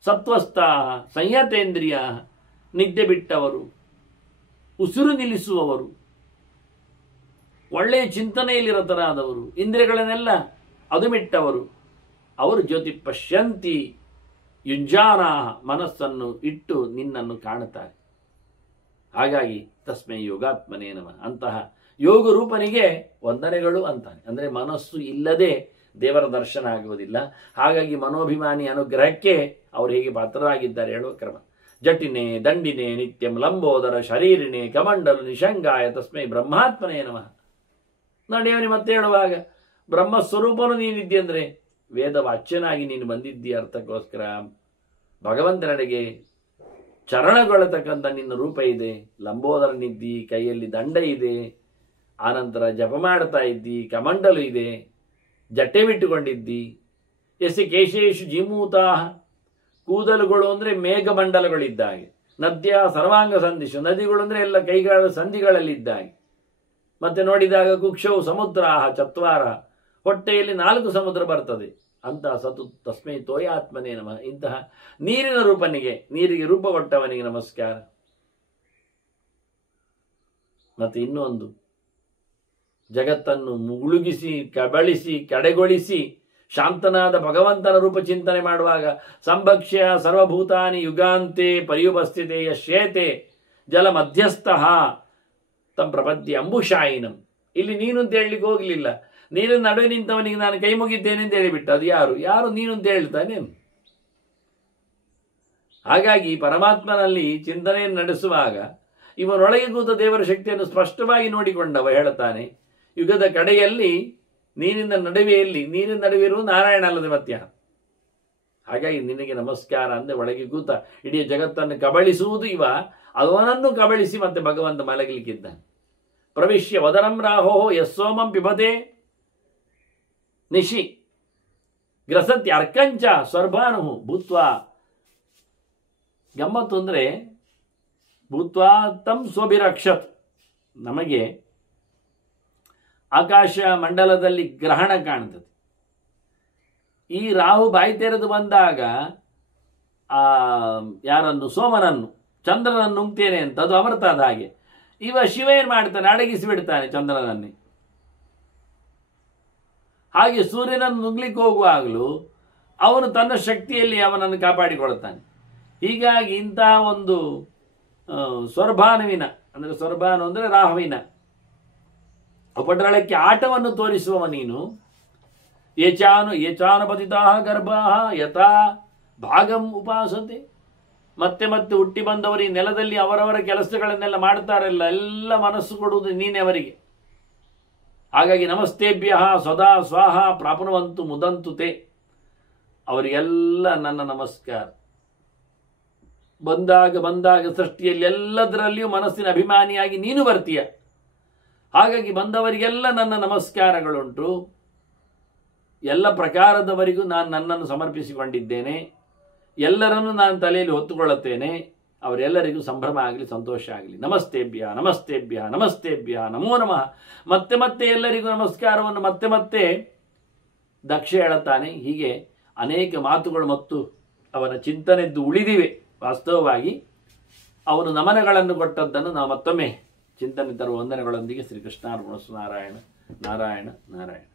ಸತ್ವಸ್ಥಾಹ ಸಂಯತೇಂದ್ರಿಯ, ನಿದ್ದೆ ಬಿಟ್ಟವರು, ಉಸಿರು ನಿಲ್ಲಿಸುವವರು, ಒಳ್ಳೆಯ ಚಿಂತನೆಯಲ್ಲಿರತರಾದವರು, ಇಂದ್ರಿಯಗಳನ್ನೆಲ್ಲ ಅದು ಬಿಟ್ಟವರು, ಅವರು ಜ್ಯೋತಿ ಪಶ್ಯಂತಿ ಯುಂಜಾನಾಹ, ಮನಸ್ಸನ್ನು ಇಟ್ಟು ನಿನ್ನನ್ನು ಕಾಣುತ್ತಾರೆ. ಹಾಗಾಗಿ ತಸ್ಮೈ ಯೋಗಾತ್ಮನೇ ನಮಃ, ಅಂತಹ ಯೋಗ ರೂಪನಿಗೆ ವಂದನೆಗಳು ಅಂತಾನೆ. ಅಂದರೆ ಮನಸ್ಸು ಇಲ್ಲದೆ ದೇವರ ದರ್ಶನ ಆಗುವುದಿಲ್ಲ. ಹಾಗಾಗಿ ಮನೋಭಿಮಾನಿ ಅನುಗ್ರಹಕ್ಕೆ ಅವರು ಹೇಗೆ ಪಾತ್ರರಾಗಿದ್ದಾರೆ ಹೇಳುವ ಕ್ರಮ. ಜಟಿನೇ ದಂಡಿನೇ ನಿತ್ಯಂ ಲಂಬೋದರ ಶರೀರಿನೇ ಕಮಂಡಲು ನಿಶಂಗಾಯ ತಸ್ಮೈ ಬ್ರಹ್ಮಾತ್ಮನೇ ನಮಃ. ನೋಡಿ ಅವನಿಗೆ ಮತ್ತೆ ಹೇಳುವಾಗ ಬ್ರಹ್ಮಸ್ವರೂಪನು ನೀನಿದ್ದಿ ಅಂದರೆ ವೇದವಾಚ್ಯನಾಗಿ ನೀನು ಬಂದಿದ್ದೀಯ ಅರ್ಥಕ್ಕೋಸ್ಕರ ಭಗವಂತನೆಡೆಗೆ ಚರಣಗೊಳ್ಳತಕ್ಕಂಥ ನಿನ್ನ ರೂಪ ಇದೆ. ಲಂಬೋದರನಿದ್ದಿ, ಕೈಯಲ್ಲಿ ದಂಡ ಇದೆ, ಆನಂತರ ಜಪ ಮಾಡ್ತಾ ಇದ್ದಿ, ಕಮಂಡಲು ಇದೆ, ಜಟೆ ಬಿಟ್ಟುಕೊಂಡಿದ್ದಿ. ಎಸಿ ಕೇಶೇಶು ಜೀಮೂತಾಹ, ಕೂದಲುಗಳು ಅಂದರೆ ಮೇಘಮಂಡಲಗಳಿದ್ದಾಗೆ. ನದ್ಯ ಸರ್ವಾಂಗ ಸಂದಿಶು, ನದಿಗಳು ಅಂದರೆ ಎಲ್ಲ ಕೈಗಳ ಸಂಧಿಗಳಲ್ಲಿದ್ದಾಗೆ. ಮತ್ತೆ ನೋಡಿದಾಗ ಕುಕ್ಷವು ಸಮುದ್ರಾಹ ಚತ್ವಾರ, ಹೊಟ್ಟೆಯಲ್ಲಿ 4 ಸಮುದ್ರ ಬರ್ತದೆ. ಅಂತಹ ಸತು ತಸ್ಮೈ ತೋಯಾತ್ಮನೇ ನಮಃ, ಇಂತಹ ನೀರಿನ ರೂಪನಿಗೆ, ನೀರಿಗೆ ರೂಪ ಕೊಟ್ಟವನಿಗೆ ನಮಸ್ಕಾರ. ಮತ್ತೆ ಇನ್ನೊಂದು, ಜಗತ್ತನ್ನು ಮುಳುಗಿಸಿ ಕಬಳಿಸಿ ಕಡೆಗೊಳಿಸಿ ಶಾಂತನಾದ ಭಗವಂತನ ರೂಪ ಚಿಂತನೆ ಮಾಡುವಾಗ ಸಂಭಕ್ಷ್ಯ ಸರ್ವಭೂತಾನಿ ಯುಗಾಂತೆ ಪರ್ಯುಪಸ್ಥಿತೆ ಯಶ್ಯೇತೆ ಜಲ ಮಧ್ಯಸ್ಥ ತಂ ಪ್ರಪದ್ಯ ಅಂಬುಶಾಯಿನಂ. ಇಲ್ಲಿ ನೀನು ಅಂತ ಹೇಳಲಿಕ್ಕೆ ಹೋಗಲಿಲ್ಲ, ನೀರಿನ ನಡುವೆ ನಿಂತವನಿಗೆ ನಾನು ಕೈ ಮುಗಿದ್ದೇನೆ ಅಂತ ಹೇಳಿಬಿಟ್ಟು ಅದು ಯಾರು ನೀನು ಅಂತ ಹೇಳ್ತಾನೆ. ಹಾಗಾಗಿ ಪರಮಾತ್ಮನಲ್ಲಿ ಚಿಂತನೆಯನ್ನು ನಡೆಸುವಾಗ ಇವನೊಳಗೆ ಕೂತ ದೇವರ ಶಕ್ತಿಯನ್ನು ಸ್ಪಷ್ಟವಾಗಿ ನೋಡಿಕೊಂಡವ ಹೇಳ್ತಾನೆ, ಯುಗದ ಕಡೆಯಲ್ಲಿ ನೀರಿನ ನಡುವೆ ಇರುವ ನಾರಾಯಣ ಅಲ್ಲದೆ ಮತ್ಯ. ಹಾಗಾಗಿ ನಿನಗೆ ನಮಸ್ಕಾರ ಅಂದೆ. ಒಳಗೆ ಕೂತ ಇಡೀ ಜಗತ್ತನ್ನು ಕಬಳಿಸುವುದು ಇವ, ಅವನನ್ನು ಕಬಳಿಸಿ ಮತ್ತೆ ಭಗವಂತ ಮಲಗಲಿಕ್ಕಿದ್ದಾನೆ. ಪ್ರವಿಶ್ಯ ವದನಂ ರಾಹೋ ಯಸ್ಸೋಮಂ ಪಿಬತೆ ನಿಶಿ ಗ್ರಸತ್ಯರ್ಕಂಚ ಸ್ವರ್ಭಾನು ಭೂತ್ವಾ. ಗಮ್ಮತ್ತು ಅಂದರೆ ಭೂತ್ವಾ ತಂ ಸ್ವಭಿರಕ್ಷತ್. ನಮಗೆ ಆಕಾಶ ಮಂಡಲದಲ್ಲಿ ಗ್ರಹಣ ಕಾಣ್ತದೆ. ಈ ರಾಹು ಬಾಯಿ ತೆರೆದು ಬಂದಾಗ ಯಾರನ್ನು, ಸೋಮನನ್ನು, ಚಂದ್ರನನ್ನು ನುಂಗ್ತೇನೆ ಅಂತ ಅದು ಅಮೃತ. ಅದ ಹಾಗೆ ಇವ ಶಿವ ಏನು ಮಾಡ್ತಾನೆ, ಅಡಗಿಸಿ ಬಿಡ್ತಾನೆ ಚಂದ್ರನನ್ನೇ. ಹಾಗೆ ಸೂರ್ಯನನ್ನು ನುಂಗ್ಲಿಕ್ಕೆ ಹೋಗುವಾಗಲೂ ಅವನು ತನ್ನ ಶಕ್ತಿಯಲ್ಲಿ ಅವನನ್ನು ಕಾಪಾಡಿಕೊಳ್ತಾನೆ. ಹೀಗಾಗಿ ಇಂತಹ ಒಂದು ಸ್ವರ್ಭಾನುವಿನ, ಅಂದರೆ ಸ್ವರ್ಭಾನು ಅಂದರೆ ರಾಹುವಿನ ಉಪಡ್ರಳಕ್ಕೆ ಆಟವನ್ನು ತೋರಿಸುವವ ನೀನು. ಯಚಾನುಪತಿತಾ ಗರ್ಭಾ ಯಥಾ ಭಾಗಂ ಉಪಾಸತೆ. ಮತ್ತೆ ಮತ್ತೆ ಹುಟ್ಟಿ ಬಂದವರು ಈ ನೆಲದಲ್ಲಿ ಅವರವರ ಕೆಲಸಗಳನ್ನೆಲ್ಲ ಮಾಡ್ತಾರಲ್ಲ, ಎಲ್ಲ ಮನಸ್ಸು ಕೊಡುವುದು ನೀನೇ ಅವರಿಗೆ. ಹಾಗಾಗಿ ನಮಸ್ತೇಭ್ಯ ಸದಾ ಸ್ವಾಹ ಪ್ರಾಪ್ನುವಂತು ಮುದಂತು ತೇ. ಅವರಿಗೆಲ್ಲ ನನ್ನ ನಮಸ್ಕಾರ. ಬಂದಾಗ ಸೃಷ್ಟಿಯಲ್ಲಿ ಎಲ್ಲದರಲ್ಲಿಯೂ ಮನಸ್ಸಿನ ಅಭಿಮಾನಿಯಾಗಿ ನೀನು ಬರ್ತೀಯ. ಹಾಗಾಗಿ ಬಂದವರಿಗೆಲ್ಲ ನನ್ನ ನಮಸ್ಕಾರಗಳುಂಟು. ಎಲ್ಲ ಪ್ರಕಾರದವರಿಗೂ ನಾನು ನನ್ನನ್ನು ಸಮರ್ಪಿಸಿಕೊಂಡಿದ್ದೇನೆ. ಎಲ್ಲರನ್ನೂ ನಾನು ತಲೆಯಲ್ಲಿ ಹೊತ್ತುಕೊಳ್ಳುತ್ತೇನೆ. ಅವರೆಲ್ಲರಿಗೂ ಸಂಭ್ರಮ ಆಗಲಿ, ಸಂತೋಷ ಆಗಲಿ. ನಮಸ್ತೇಭ್ಯ ನಮಸ್ತೇಭ್ಯ ನಮಸ್ತೇಭ್ಯ ನಮೋ ನಮಃ. ಮತ್ತೆ ಮತ್ತೆ ಎಲ್ಲರಿಗೂ ನಮಸ್ಕಾರವನ್ನು ಮತ್ತೆ ಮತ್ತೆ ದಕ್ಷ ಹೇಳುತ್ತಾನೆ. ಹೀಗೆ ಅನೇಕ ಮಾತುಗಳು ಮತ್ತು ಅವನ ಚಿಂತನೆದ್ದು ಉಳಿದಿವೆ. ವಾಸ್ತವವಾಗಿ ಅವನು ನಮನಗಳನ್ನು ಕೊಟ್ಟದ್ದನ್ನು ನಾವು ಮತ್ತೊಮ್ಮೆ ಚಿಂತನೆ ತರುವ ವಂದನೆಗಳೊಂದಿಗೆ ಶ್ರೀಕೃಷ್ಣಾರ್ಪಣಸ್ತು. ನಾರಾಯಣ ನಾರಾಯಣ ನಾರಾಯಣ.